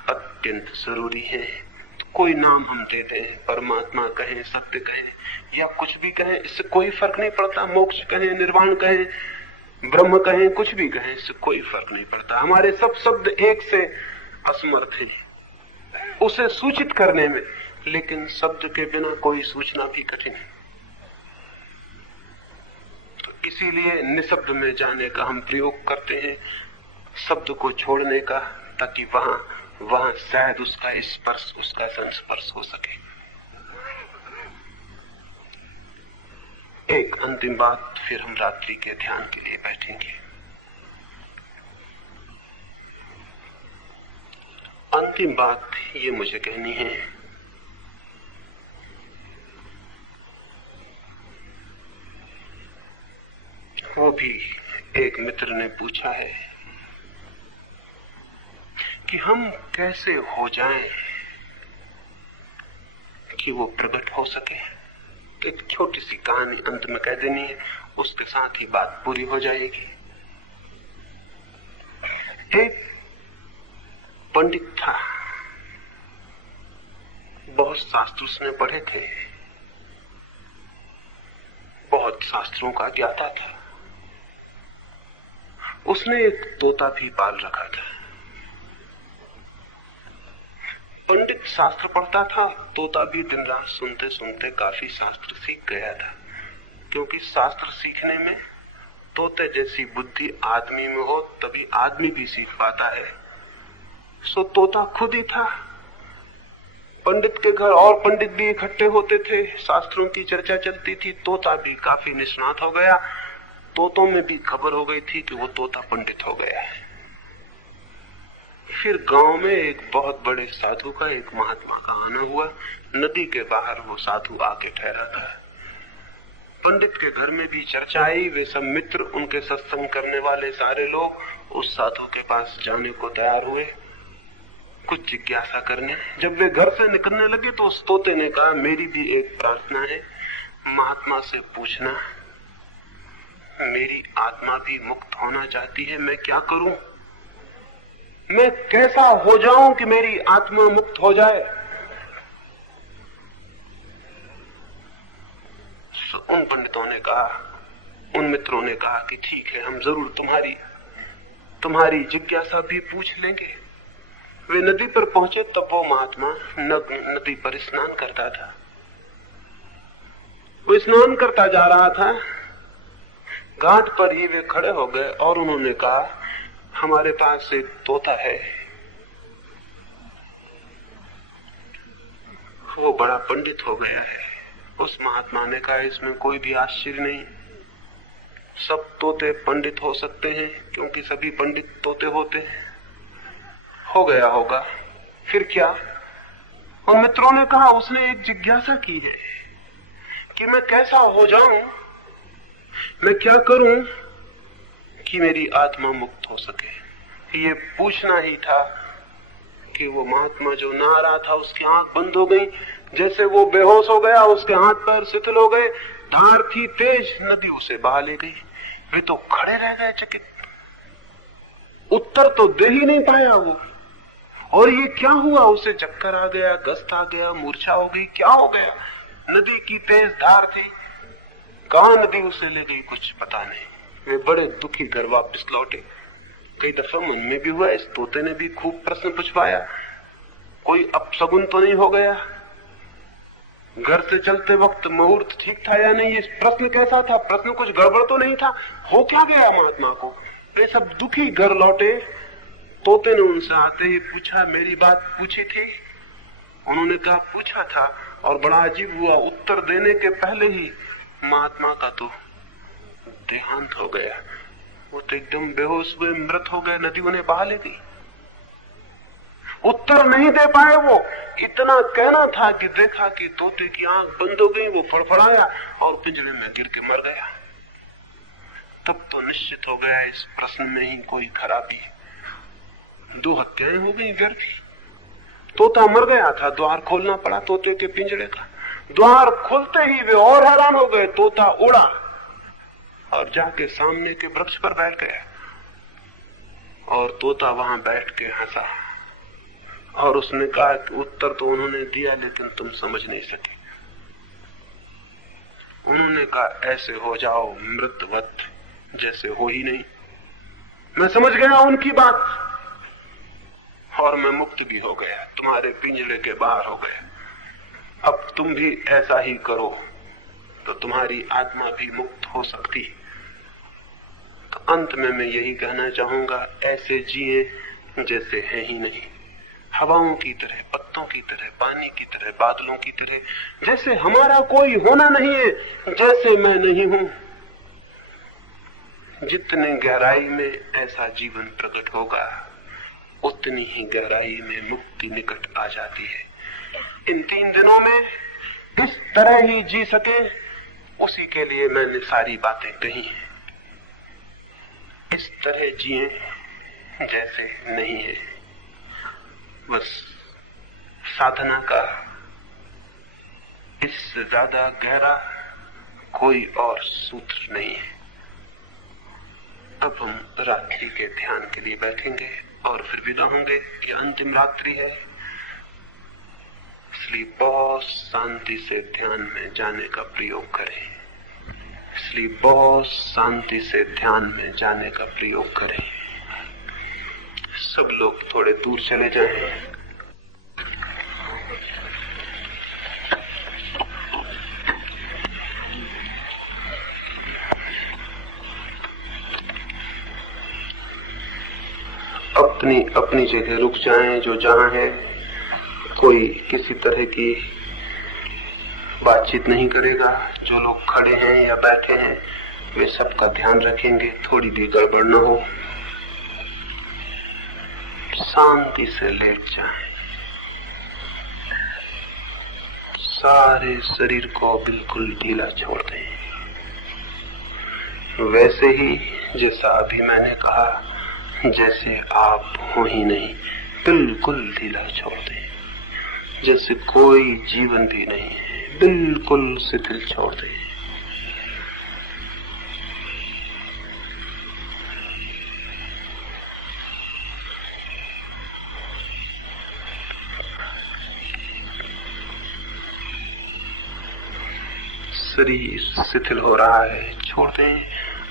अत्यंत जरूरी हैं। कोई नाम हम देते हैं, परमात्मा कहें, सत्य कहें, या कुछ भी कहें, इससे कोई फर्क नहीं पड़ता। मोक्ष कहें, निर्वाण कहें, ब्रह्म कहें, कुछ भी कहें, इससे कोई फर्क नहीं पड़ता। हमारे सब शब्द एक से असमर्थ हैं। उसे सूचित करने में, लेकिन शब्द के बिना कोई सूचना भी कठिन है। तो इसीलिए निशब्द में जाने का हम प्रयोग करते हैं, शब्द को छोड़ने का, ताकि वहां शायद उसका स्पर्श, उसका संस्पर्श हो सके। एक अंतिम बात, फिर हम रात्रि के ध्यान के लिए बैठेंगे। अंतिम बात ये मुझे कहनी है, वो भी एक मित्र ने पूछा है कि हम कैसे हो जाएं कि वो प्रकट हो सके। एक छोटी सी कहानी अंत में कह देनी है, उसके साथ ही बात पूरी हो जाएगी। एक पंडित था, बहुत शास्त्र उसने पढ़े थे, बहुत शास्त्रों का ज्ञाता था। उसने एक तोता भी पाल रखा था। पंडित शास्त्र पढ़ता था, तोता भी दिन रात सुनते सुनते काफी शास्त्र सीख गया था, क्योंकि शास्त्र सीखने में तोते जैसी बुद्धि आदमी में हो तभी आदमी भी सीख पाता है। सो तोता खुद ही था। पंडित के घर और पंडित भी इकट्ठे होते थे, शास्त्रों की चर्चा चलती थी, तोता भी काफी निष्णात हो गया। तोतों में भी खबर हो गई थी कि वो तोता पंडित हो गया है। फिर गांव में एक बहुत बड़े साधु का, एक महात्मा का आना हुआ। नदी के बाहर वो साधु आके ठहरा था। पंडित के घर में भी चर्चा आई। वे सब मित्र, उनके सत्संग करने वाले सारे लोग उस साधु के पास जाने को तैयार हुए, कुछ जिज्ञासा करने। जब वे घर से निकलने लगे तो उस तोते ने कहा, मेरी भी एक प्रार्थना है, महात्मा से पूछना, मेरी आत्मा भी मुक्त होना चाहती है, मैं क्या करूं? मैं कैसा हो जाऊं कि मेरी आत्मा मुक्त हो जाए? उन पंडितों ने कहा, उन मित्रों ने कहा कि ठीक है, हम जरूर तुम्हारी जिज्ञासा भी पूछ लेंगे। वे नदी पर पहुंचे तब वो महात्मा नदी पर स्नान करता था। वो स्नान करता जा रहा था, घाट पर ही वे खड़े हो गए और उन्होंने कहा, हमारे पास एक तोता है, वो बड़ा पंडित हो गया है। उस महात्मा ने कहा, इसमें कोई भी आश्चर्य नहीं, सब तोते पंडित हो सकते हैं, क्योंकि सभी पंडित तोते होते हैं। हो गया होगा, फिर क्या? और मित्रों ने कहा, उसने एक जिज्ञासा की है कि मैं कैसा हो जाऊं, मैं क्या करूं कि मेरी आत्मा मुक्त हो सके। ये पूछना ही था कि वो महात्मा जो नहा रहा था, उसकी आंख बंद हो गई, जैसे वो बेहोश हो गया, उसके हाथ पैर शिथिल हो गए, धार थी तेज, नदी उसे बहा ले गई। वे तो खड़े रह गए चकित, उत्तर तो दे ही नहीं पाया वो। और ये क्या हुआ? उसे चक्कर आ गया, गस्त आ गया, मूर्छा हो गई, क्या हो गया? नदी की तेज धार थी, कहां नदी उसे ले गई कुछ पता नहीं। वे बड़े दुखी घर वापस लौटे। कई दफा मन में भी हुआ, इस तोते ने भी खूब प्रश्न पूछवाया, कोई अपशगुन तो नहीं हो गया? घर से चलते वक्त मुहूर्त ठीक था या नहीं? इस प्रश्न कैसा था? प्रश्न कुछ गड़बड़ तो नहीं था? हो क्या गया महात्मा को? वे सब दुखी घर लौटे। तोते ने उनसे आते ही पूछा, मेरी बात पूछी थी? उन्होंने कहा, पूछा था। और बड़ा अजीब हुआ, उत्तर देने के पहले ही महात्मा का तो देहांत हो गया। वो तो एकदम बेहोश हुए, मृत हो गए, नदी उन्हें बहा ले गई। उत्तर नहीं दे पाए वो, इतना कहना था कि देखा कि तोते की आंख बंद हो गई, वो फड़फड़ाया और पिंजरे में गिर के मर गया। तब तो निश्चित हो गया, इस प्रश्न में ही कोई खराबी, दो हत्याएं हो गई व्यर्थी। तोता मर गया था, द्वार खोलना पड़ा तोते के पिंजरे का। द्वार खोलते ही वे और हैरान हो गए, तोता उड़ा और जाके सामने के वृक्ष पर बैठ गया। और तोता वहां बैठ के हंसा और उसने कहा कि उत्तर तो उन्होंने दिया, लेकिन तुम समझ नहीं सके। उन्होंने कहा, ऐसे हो जाओ मृतवत, जैसे हो ही नहीं। मैं समझ गया उनकी बात और मैं मुक्त भी हो गया, तुम्हारे पिंजरे के बाहर हो गया। अब तुम भी ऐसा ही करो तो तुम्हारी आत्मा भी मुक्त हो सकती है। तो अंत में मैं यही कहना चाहूंगा, ऐसे जिए जैसे है ही नहीं, हवाओं की तरह, पत्तों की तरह, पानी की तरह, बादलों की तरह, जैसे हमारा कोई होना नहीं है, जैसे मैं नहीं हूं। जितने गहराई में ऐसा जीवन प्रकट होगा, उतनी ही गहराई में मुक्ति निकट आ जाती है। इन 3 दिनों में किस तरह ही जी सके, उसी के लिए मैंने सारी बातें कही हैं। इस तरह जिए जैसे नहीं है। बस साधना का इससे ज्यादा गहरा कोई और सूत्र नहीं है। अब हम रात्रि के ध्यान के लिए बैठेंगे और फिर विदा होंगे। ये अंतिम रात्रि है, इसलिए बहुत शांति से ध्यान में जाने का प्रयोग करें। इसलिए बहुत शांति से ध्यान में जाने का प्रयोग करें। सब लोग थोड़े दूर चले जाएं। अपनी अपनी जगह रुक जाएं, जो जहां है। कोई किसी तरह की बातचीत नहीं करेगा। जो लोग खड़े हैं या बैठे हैं वे सबका ध्यान रखेंगे, थोड़ी भी गड़बड़ न हो। शांति से लेट जाएं। सारे शरीर को बिल्कुल ढीला छोड़ दें, वैसे ही जैसा अभी मैंने कहा, जैसे आप हो ही नहीं, बिल्कुल ढीला छोड़ दें, जैसे कोई जीवन भी नहीं है, बिल्कुल शिथिल छोड़ दें। शरीर शिथिल हो रहा है, छोड़ दें।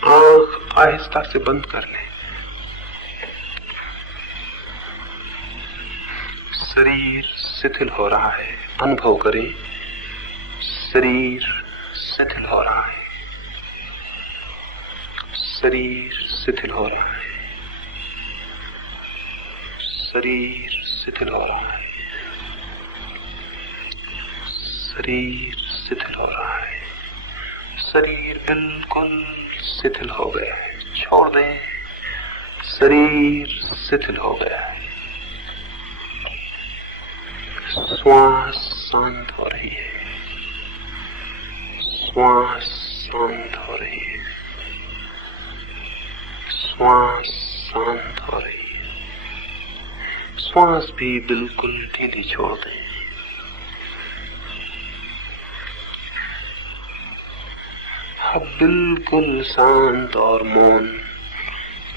आंख आहिस्ता से बंद कर लें। शरीर शिथिल हो रहा है, अनुभव करें। शरीर शिथिल हो रहा है, शरीर शिथिल हो रहा है, शरीर शिथिल हो रहा है, शरीर शिथिल हो रहा है। शरीर बिल्कुल शिथिल हो गया है, छोड़ दें। शरीर शिथिल हो गया है। श्वास शांत हो रही है, श्वास शांत हो रही है, श्वास शांत हो रही है। श्वास भी बिल्कुल ढीली छोड़ दें। अब बिल्कुल शांत और मौन।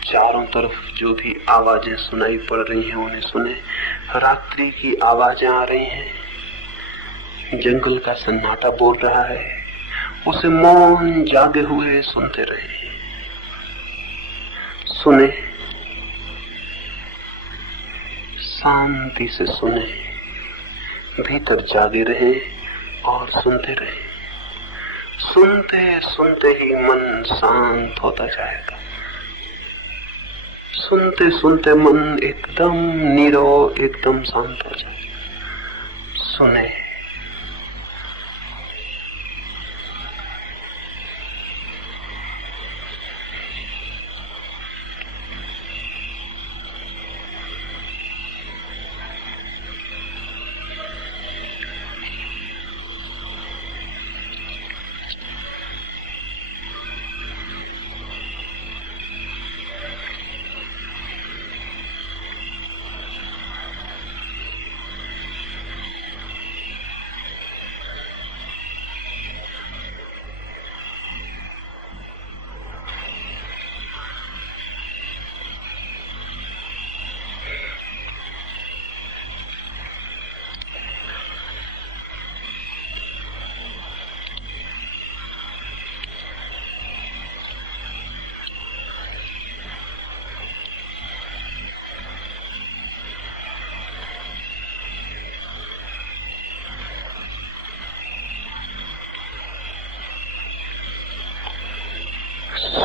चारों तरफ जो भी आवाजें सुनाई पड़ रही हैं उन्हें सुने। रात्रि की आवाजें आ रही हैं, जंगल का सन्नाटा बोल रहा है, उसे मौन जागे हुए सुनते रहे। सुने, शांति से सुने, भीतर जागे रहे और सुनते रहे। सुनते सुनते ही मन शांत होता जाएगा। सुनते सुनते मन एकदम नीरव, एकदम शांत हो जाएगा। सुने,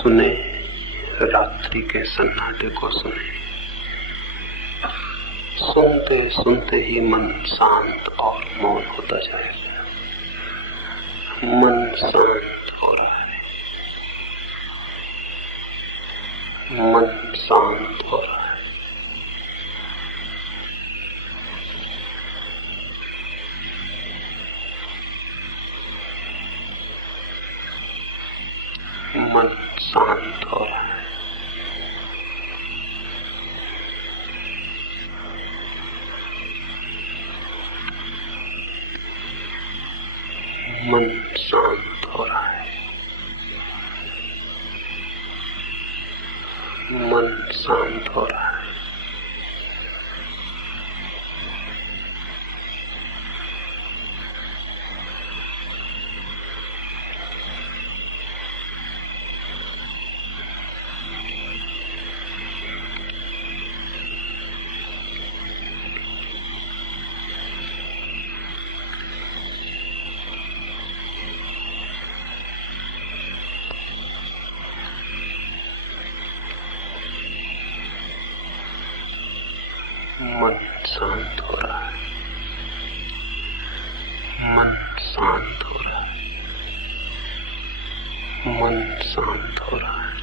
सुने, रात्रि के सन्नाटे को सुने। सुनते सुनते ही मन शांत और मौन होता जाएगा। मन शांत हो रहा है, मन शांत हो रहा है। मन शांत हो रहा है। मन शांत हो रहा है। मन शांत हो रहा है। मन शांत हो रहा है। मन शांत हो रहा है। मन शांत हो रहा है।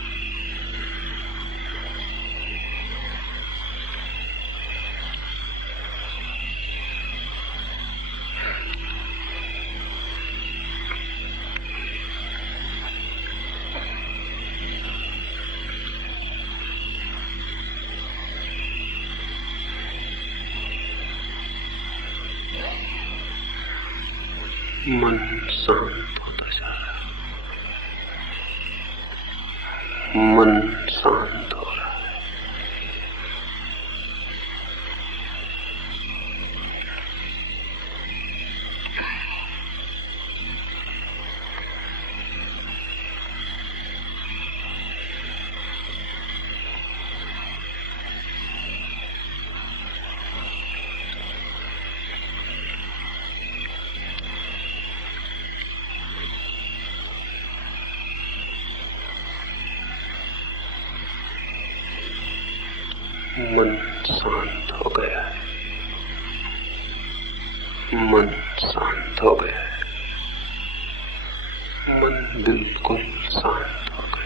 मन शांत होता जा रहा है। मन शांत हो रहा है। मन शांत हो गया है। मन शांत हो गया है। मन बिल्कुल शांत हो गया।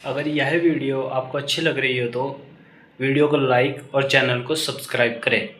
अगर यह वीडियो आपको अच्छी लग रही हो तो वीडियो को लाइक और चैनल को सब्सक्राइब करें।